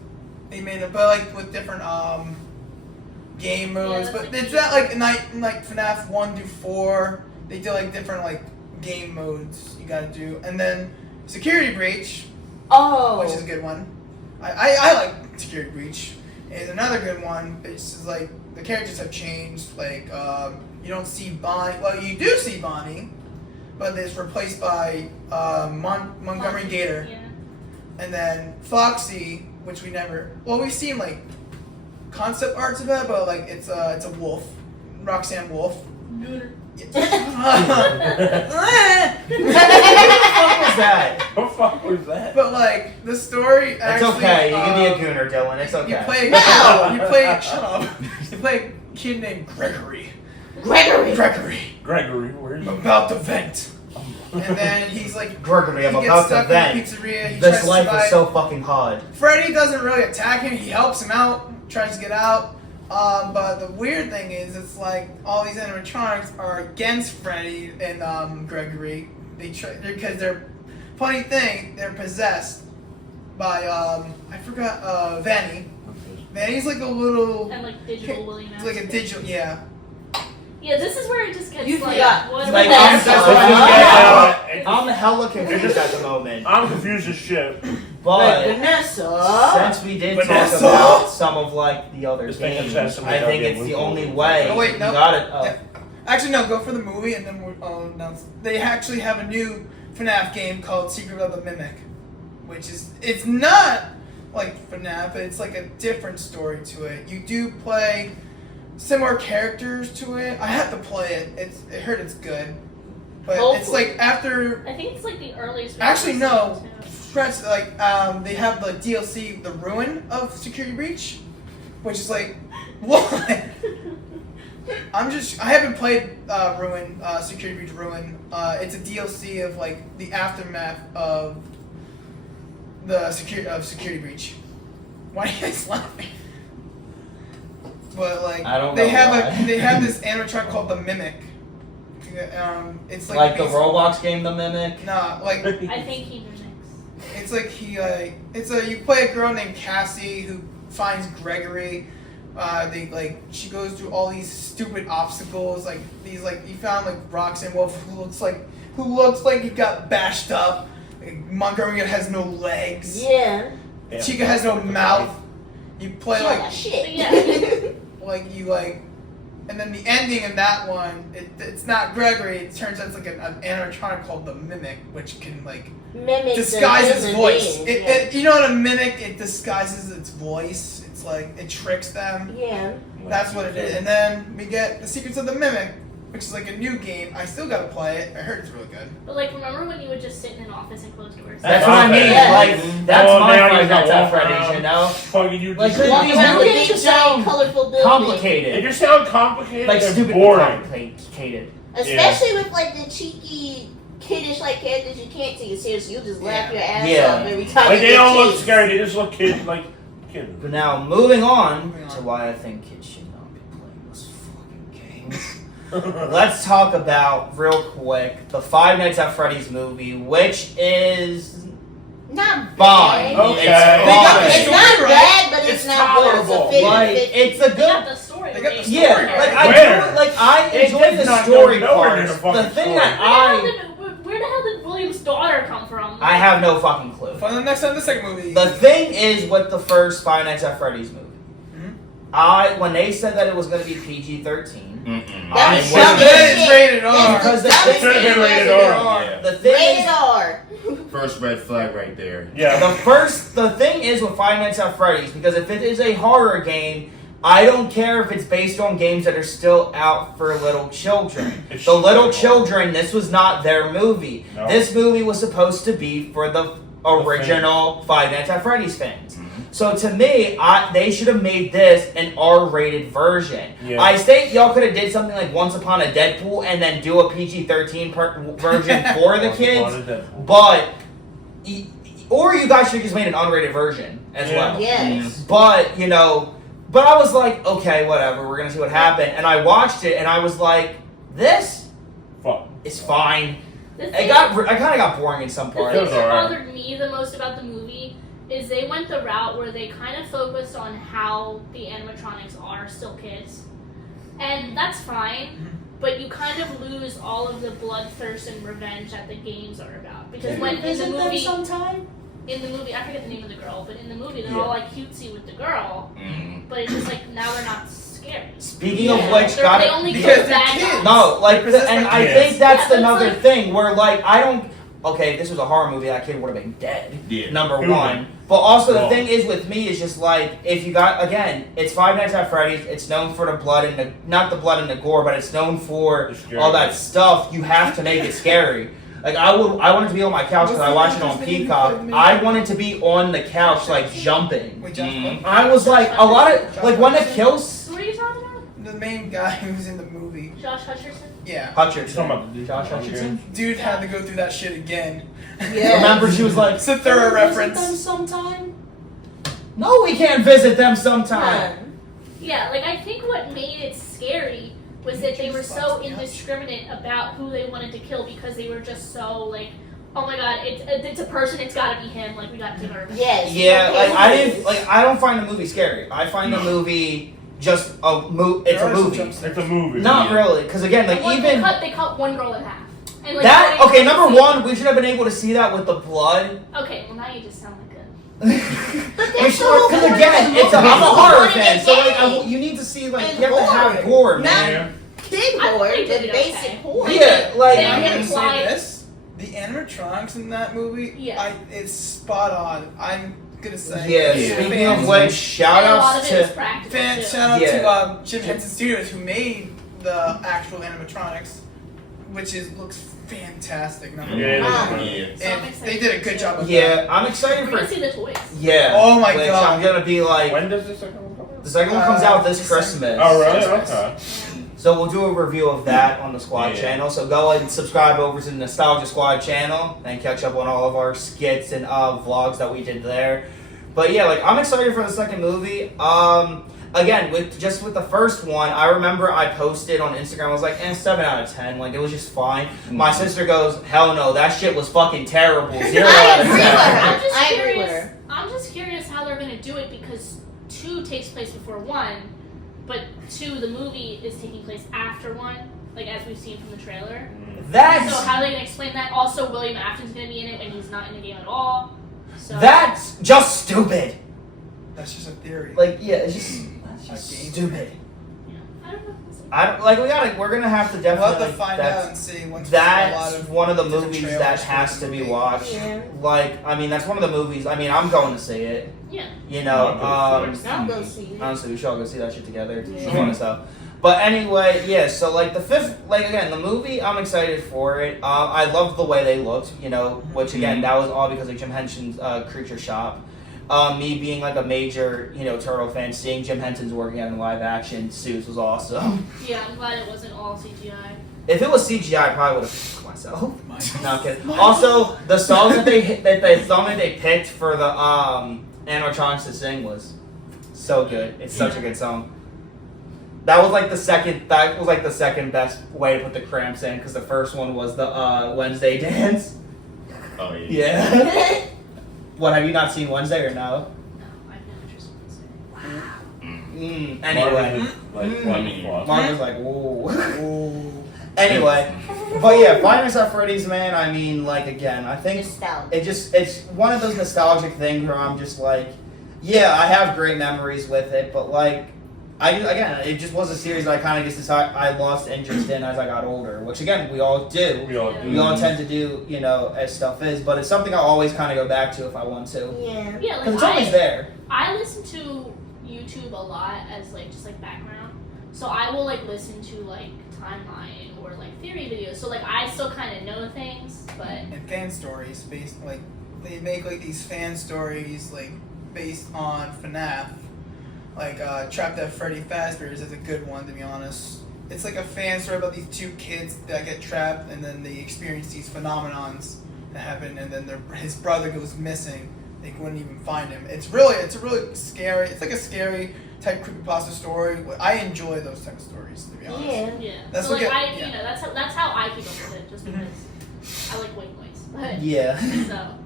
They made it, but like with different game modes. that's But like it's not like FNAF 1 through 4. They do like different like game modes you gotta do. And then Security Breach, Oh. which is a good one. I like Security Breach. Is another good one. It's just like the characters have changed. Like you don't see Bonnie. Well, you do see Bonnie, but it's replaced by Montgomery Gator, Yeah. and then Foxy, which we never. Well, we've seen like concept arts of it, but like it's a wolf, Roxanne Wolf. What was that? What the fuck was that? But like the story It's actually. okay. You can be a gooner, Dylan. It's You okay. play. No! You play. Shut up. You play a kid named Gregory. Gregory. Gregory, where I'm you? about to vent. And then he's like, Gregory, I'm he about gets to stuck vent. in the pizzeria. He This tries to life survive. is so fucking hard. Freddy doesn't really attack him. He helps him out, tries to get out. But the weird thing is, it's like all these animatronics are against Freddy and Gregory. Because they're funny thing, they're possessed by I forgot Vanny. Vanny's like a little And like digital William. it's like a digital Yeah, this is where it just gets You like. forgot. What Like, I'm hella confused at the moment. I'm confused as shit. But Vanessa. since we did Vanessa? talk about some of like the other Just making games, sense to me, I think that'd it's be the a only movie. way. Oh, wait, you no. got it. Yeah. Actually, no. Go for the movie, and then we'll announce. They actually have a new FNAF game called Secret of the Mimic, which is it's not like FNAF, but it's like a different story to it. You do play similar characters to it. I have to play it. I heard it's good, but it's Hopefully. like after. I think it's like the earliest. Actually, no. too. Friends, like they have the DLC, the Ruin of Security Breach, which is like what? I haven't played Ruin, Security Breach Ruin. It's a DLC of like the aftermath of the Security Breach. Why are you guys laughing? But like I don't they know have why. they have this animatronic called the Mimic. It's Like the basi- Roblox game, The Mimic. Nah, like I think he remixed. it's like you play a girl named Cassie who finds Gregory. She goes through all these stupid obstacles, like these you found like Roxanne Wolf who looks like he got bashed up. Like, Montgomery has no legs. Yeah. Chica has no mouth. You play Yeah, like shit. Yeah. and then the ending in that one, it's not Gregory. It turns out it's like an animatronic called the Mimic, which can like Mimic disguise the its voice. human beings, You know what a mimic? It disguises its voice. It's like it tricks them. yeah. That's what it is. And then we get the Secrets of the Mimic, which is like a new game. I still gotta play it. I heard it's really good. But like, remember when you would just sit in an office and close doors? That's what I mean. Yeah. Like that's Oh, my now you Five Nights gotta at walk Freddy's. around. You know, Fucking you. Like, just, Walk these around the movies big just giant sound colorful building. it complicated, just sounds complicated. like and stupidly boring. complicated. Especially with like the cheeky, kiddish like characters you can't take it seriously. You'll just laugh your ass Yeah. off every time Like you they get don't look chased. scary. They just look kids like kids. But now moving on Moving on. to why I think kids should not be playing those fucking games. Let's talk about real quick the Five Nights at Freddy's movie, which is Not fine. bad. Okay. It's not right? bad, but it's It's not good. tolerable. It's a Like 50-50. it's a They got good. the story. They got the right? story. Yeah, like I Where? do, like I It enjoy did the not story go nowhere near parts. the fucking The thing story. that Where the hell did William's daughter come from? I have no fucking clue. For the next time, the second movie. The thing is with the first Five Nights at Freddy's movie, when they said that it was going to be PG-13, That was I dumb was- as That is shit. rated R. That's Because the dumbest thing- Should've been thing rated ever. R. Yeah. the thing Rated is, R. First red flag right there. Yeah. the thing is with Five Nights at Freddy's, because if it is a horror game, I don't care if it's based on games that are still out for little children. It's The little true. children, this was not their movie. No. This movie was supposed to be for the original Five Nights at Freddy's fans. So to me, they should have made this an R-rated version. Yeah. I think y'all could have did something like Once Upon a Deadpool and then do a PG-13 version for the kids. But, or you guys should have just made an unrated version as Yeah. well. Yes. But, but I was like, okay, whatever, we're gonna see what happened. And I watched it and I was like, this Fuck. is fine. The I thing- kind of got boring in some The parts. thing was that alright. bothered me the most about the movie is they went the route where they kind of focused on how the animatronics are still kids. And that's fine, but you kind of lose all of the bloodthirst and revenge that the games are about. Because when in the movie, I forget the name of the girl, but in the movie they're all like cutesy with the girl, but it's just like now they're not scary. Speaking of Yeah. which, They got only because kill they're bad kids. guys. no, like, Because and they're I kids. think that's Yeah, but it's another like- thing where, like, I don't. Okay, if this was a horror movie, that kid would have been dead. Yeah. Number Who one. But also, the Well. thing is with me is just like, if you got, again, it's Five Nights at Freddy's, it's known for the blood and the, not the blood and the gore, but it's known for The scary all that bit. stuff. You have to make it scary. Like, I wanted to be on my couch because I watch it on Peacock. I wanted to be on the couch, like, jumping. Wait, Josh, I was like, a lot of, like, when the kills. What are you talking about? the main guy who's in the movie. Josh Hutcherson? Yeah. Hutcherson. Talking about the- Josh Hutcherson. Dude had to go through that shit again. Yeah. Remember, she was like, It's a thorough reference. sometime? No, we can't visit them sometime. Yeah, like I think what made it scary was that they were so indiscriminate about who they wanted to kill because they were just so like, oh my god, it's a person, it's gotta be him, like we gotta give her. Yes. Yeah, I don't find the movie scary. I find the movie just it's a movie. It's a movie. Not really, because again, like even they cut one girl in half. And, like, that. Okay, number one, we should have been able to see that with the blood. Okay, well now you just sound like a. Because again, I'm a horror fan, so like you need to see like you have to have gore, man. Kid horror, the basic horror. Yeah, like I'm gonna say this: the animatronics in that movie, it's spot on. I'm gonna say. Yeah. Speaking of which, shout out to Jim Henson Studios who made the actual animatronics, which looks fantastic. They did a good job of that. Yeah, I'm excited We're gonna see the toys. Yeah. Oh my god. I'm gonna be like. When does the second one come out? The second one comes out this Christmas. Oh really? Okay. So we'll do a review of that on the Squad channel. So go and subscribe over to the Nostalgia Squad channel and catch up on all of our skits and vlogs that we did there. But yeah, like I'm excited for the second movie. Again, with the first one, I remember I posted on Instagram. I was like, 7 out of 10. Like it was just fine. My sister goes, hell no, that shit was fucking terrible. 0 out of 10. I'm just curious how they're gonna do it because 2 takes place before 1, but 2, the movie, is taking place after 1, like as we've seen from the trailer. So how are they gonna explain that? Also, William Afton's gonna be in it, and he's not in the game at all. So that's just stupid. That's just a theory. Like it's just stupid. We're gonna have to definitely. We'll have to find out and see. That's one of the movies that has to be watched. Yeah. Like, I mean, that's one of the movies. I mean, I'm going to see it. Yeah. You know, I'll go see it. Honestly, we should all go see that shit together. Yeah. Stuff. But anyway, yeah. So like the fifth, like again, the movie, I'm excited for it. I loved the way they looked. You know, which again, that was all because of Jim Henson's Creature Shop. Me being like a major, Turtle fan, seeing Jim Henson's working on live action suits was awesome. Yeah, I'm glad it wasn't all CGI. If it was CGI, I probably would have picked myself. No, I'm kidding. Also, the song that they picked for the animatronics to sing was so good. It's such a good song. That was like the second best way to put the Cramps in because the first one was the Wednesday dance. Oh yeah. Yeah. What, have you not seen Wednesday or no? No, I've never just Wednesday. Anyway. Mark was like, whoa. Anyway. But yeah, Five Nights at Freddy's, man, I mean, like, again, I think it's one of those nostalgic things where I'm just like, yeah, I have great memories with it, but like, it just was a series that I kind of just decided I lost interest in as I got older, which again, we all do. We all tend to do, as stuff is, but it's something I always kind of go back to if I want to. Yeah, because it's always there. I listen to YouTube a lot as just background, so I will listen to timeline or theory videos. So I still kind of know things, but and fan stories based they make these fan stories based on FNAF. Trapped at Freddy Fazbears is a good one, to be honest. It's a fan story about these 2 kids that get trapped and then they experience these phenomenons that happen and then his brother goes missing. They wouldn't even find him. It's a really scary, it's a scary type creepypasta story. I enjoy those type of stories, to be honest. Yeah. That's so that's how I keep up with it, just because I like white noise. But, yeah. So.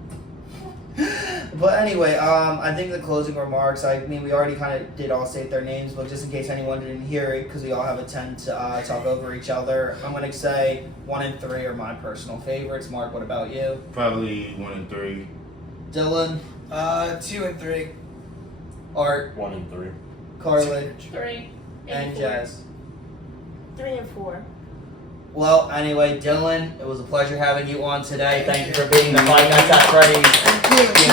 But anyway, I think the closing remarks, I mean, we already kind of did all state their names, but just in case anyone didn't hear it, because we all have a tend to talk over each other, I'm going to say 1 and 3 are my personal favorites. Mark, what about you? Probably 1 and 3. Dylan? 2 and 3. Art? 1 and 3. Carleigh? 3. And Jazz? 3 and 4. Well, anyway, Dylan, it was a pleasure having you on today. Thank you for being the Five Nights at Freddy's. Thank you for being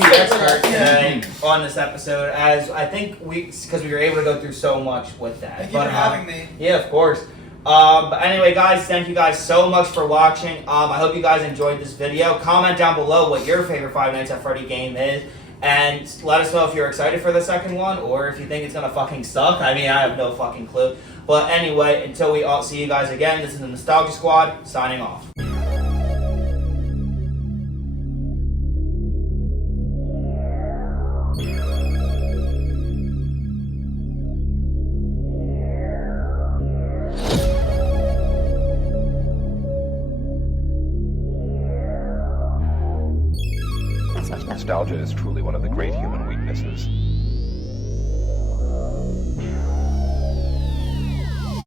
the expert today on this episode. As I think because we were able to go through so much with that. Thank you for having me. Yeah, of course. But anyway, guys, thank you guys so much for watching. I hope you guys enjoyed this video. Comment down below what your favorite Five Nights at Freddy game is. And let us know if you're excited for the second one or if you think it's gonna fucking suck. I mean, I have no fucking clue. But anyway, until we all see you guys again, this is the Nostalgia Squad signing off. Nostalgia is truly one of the great human weaknesses.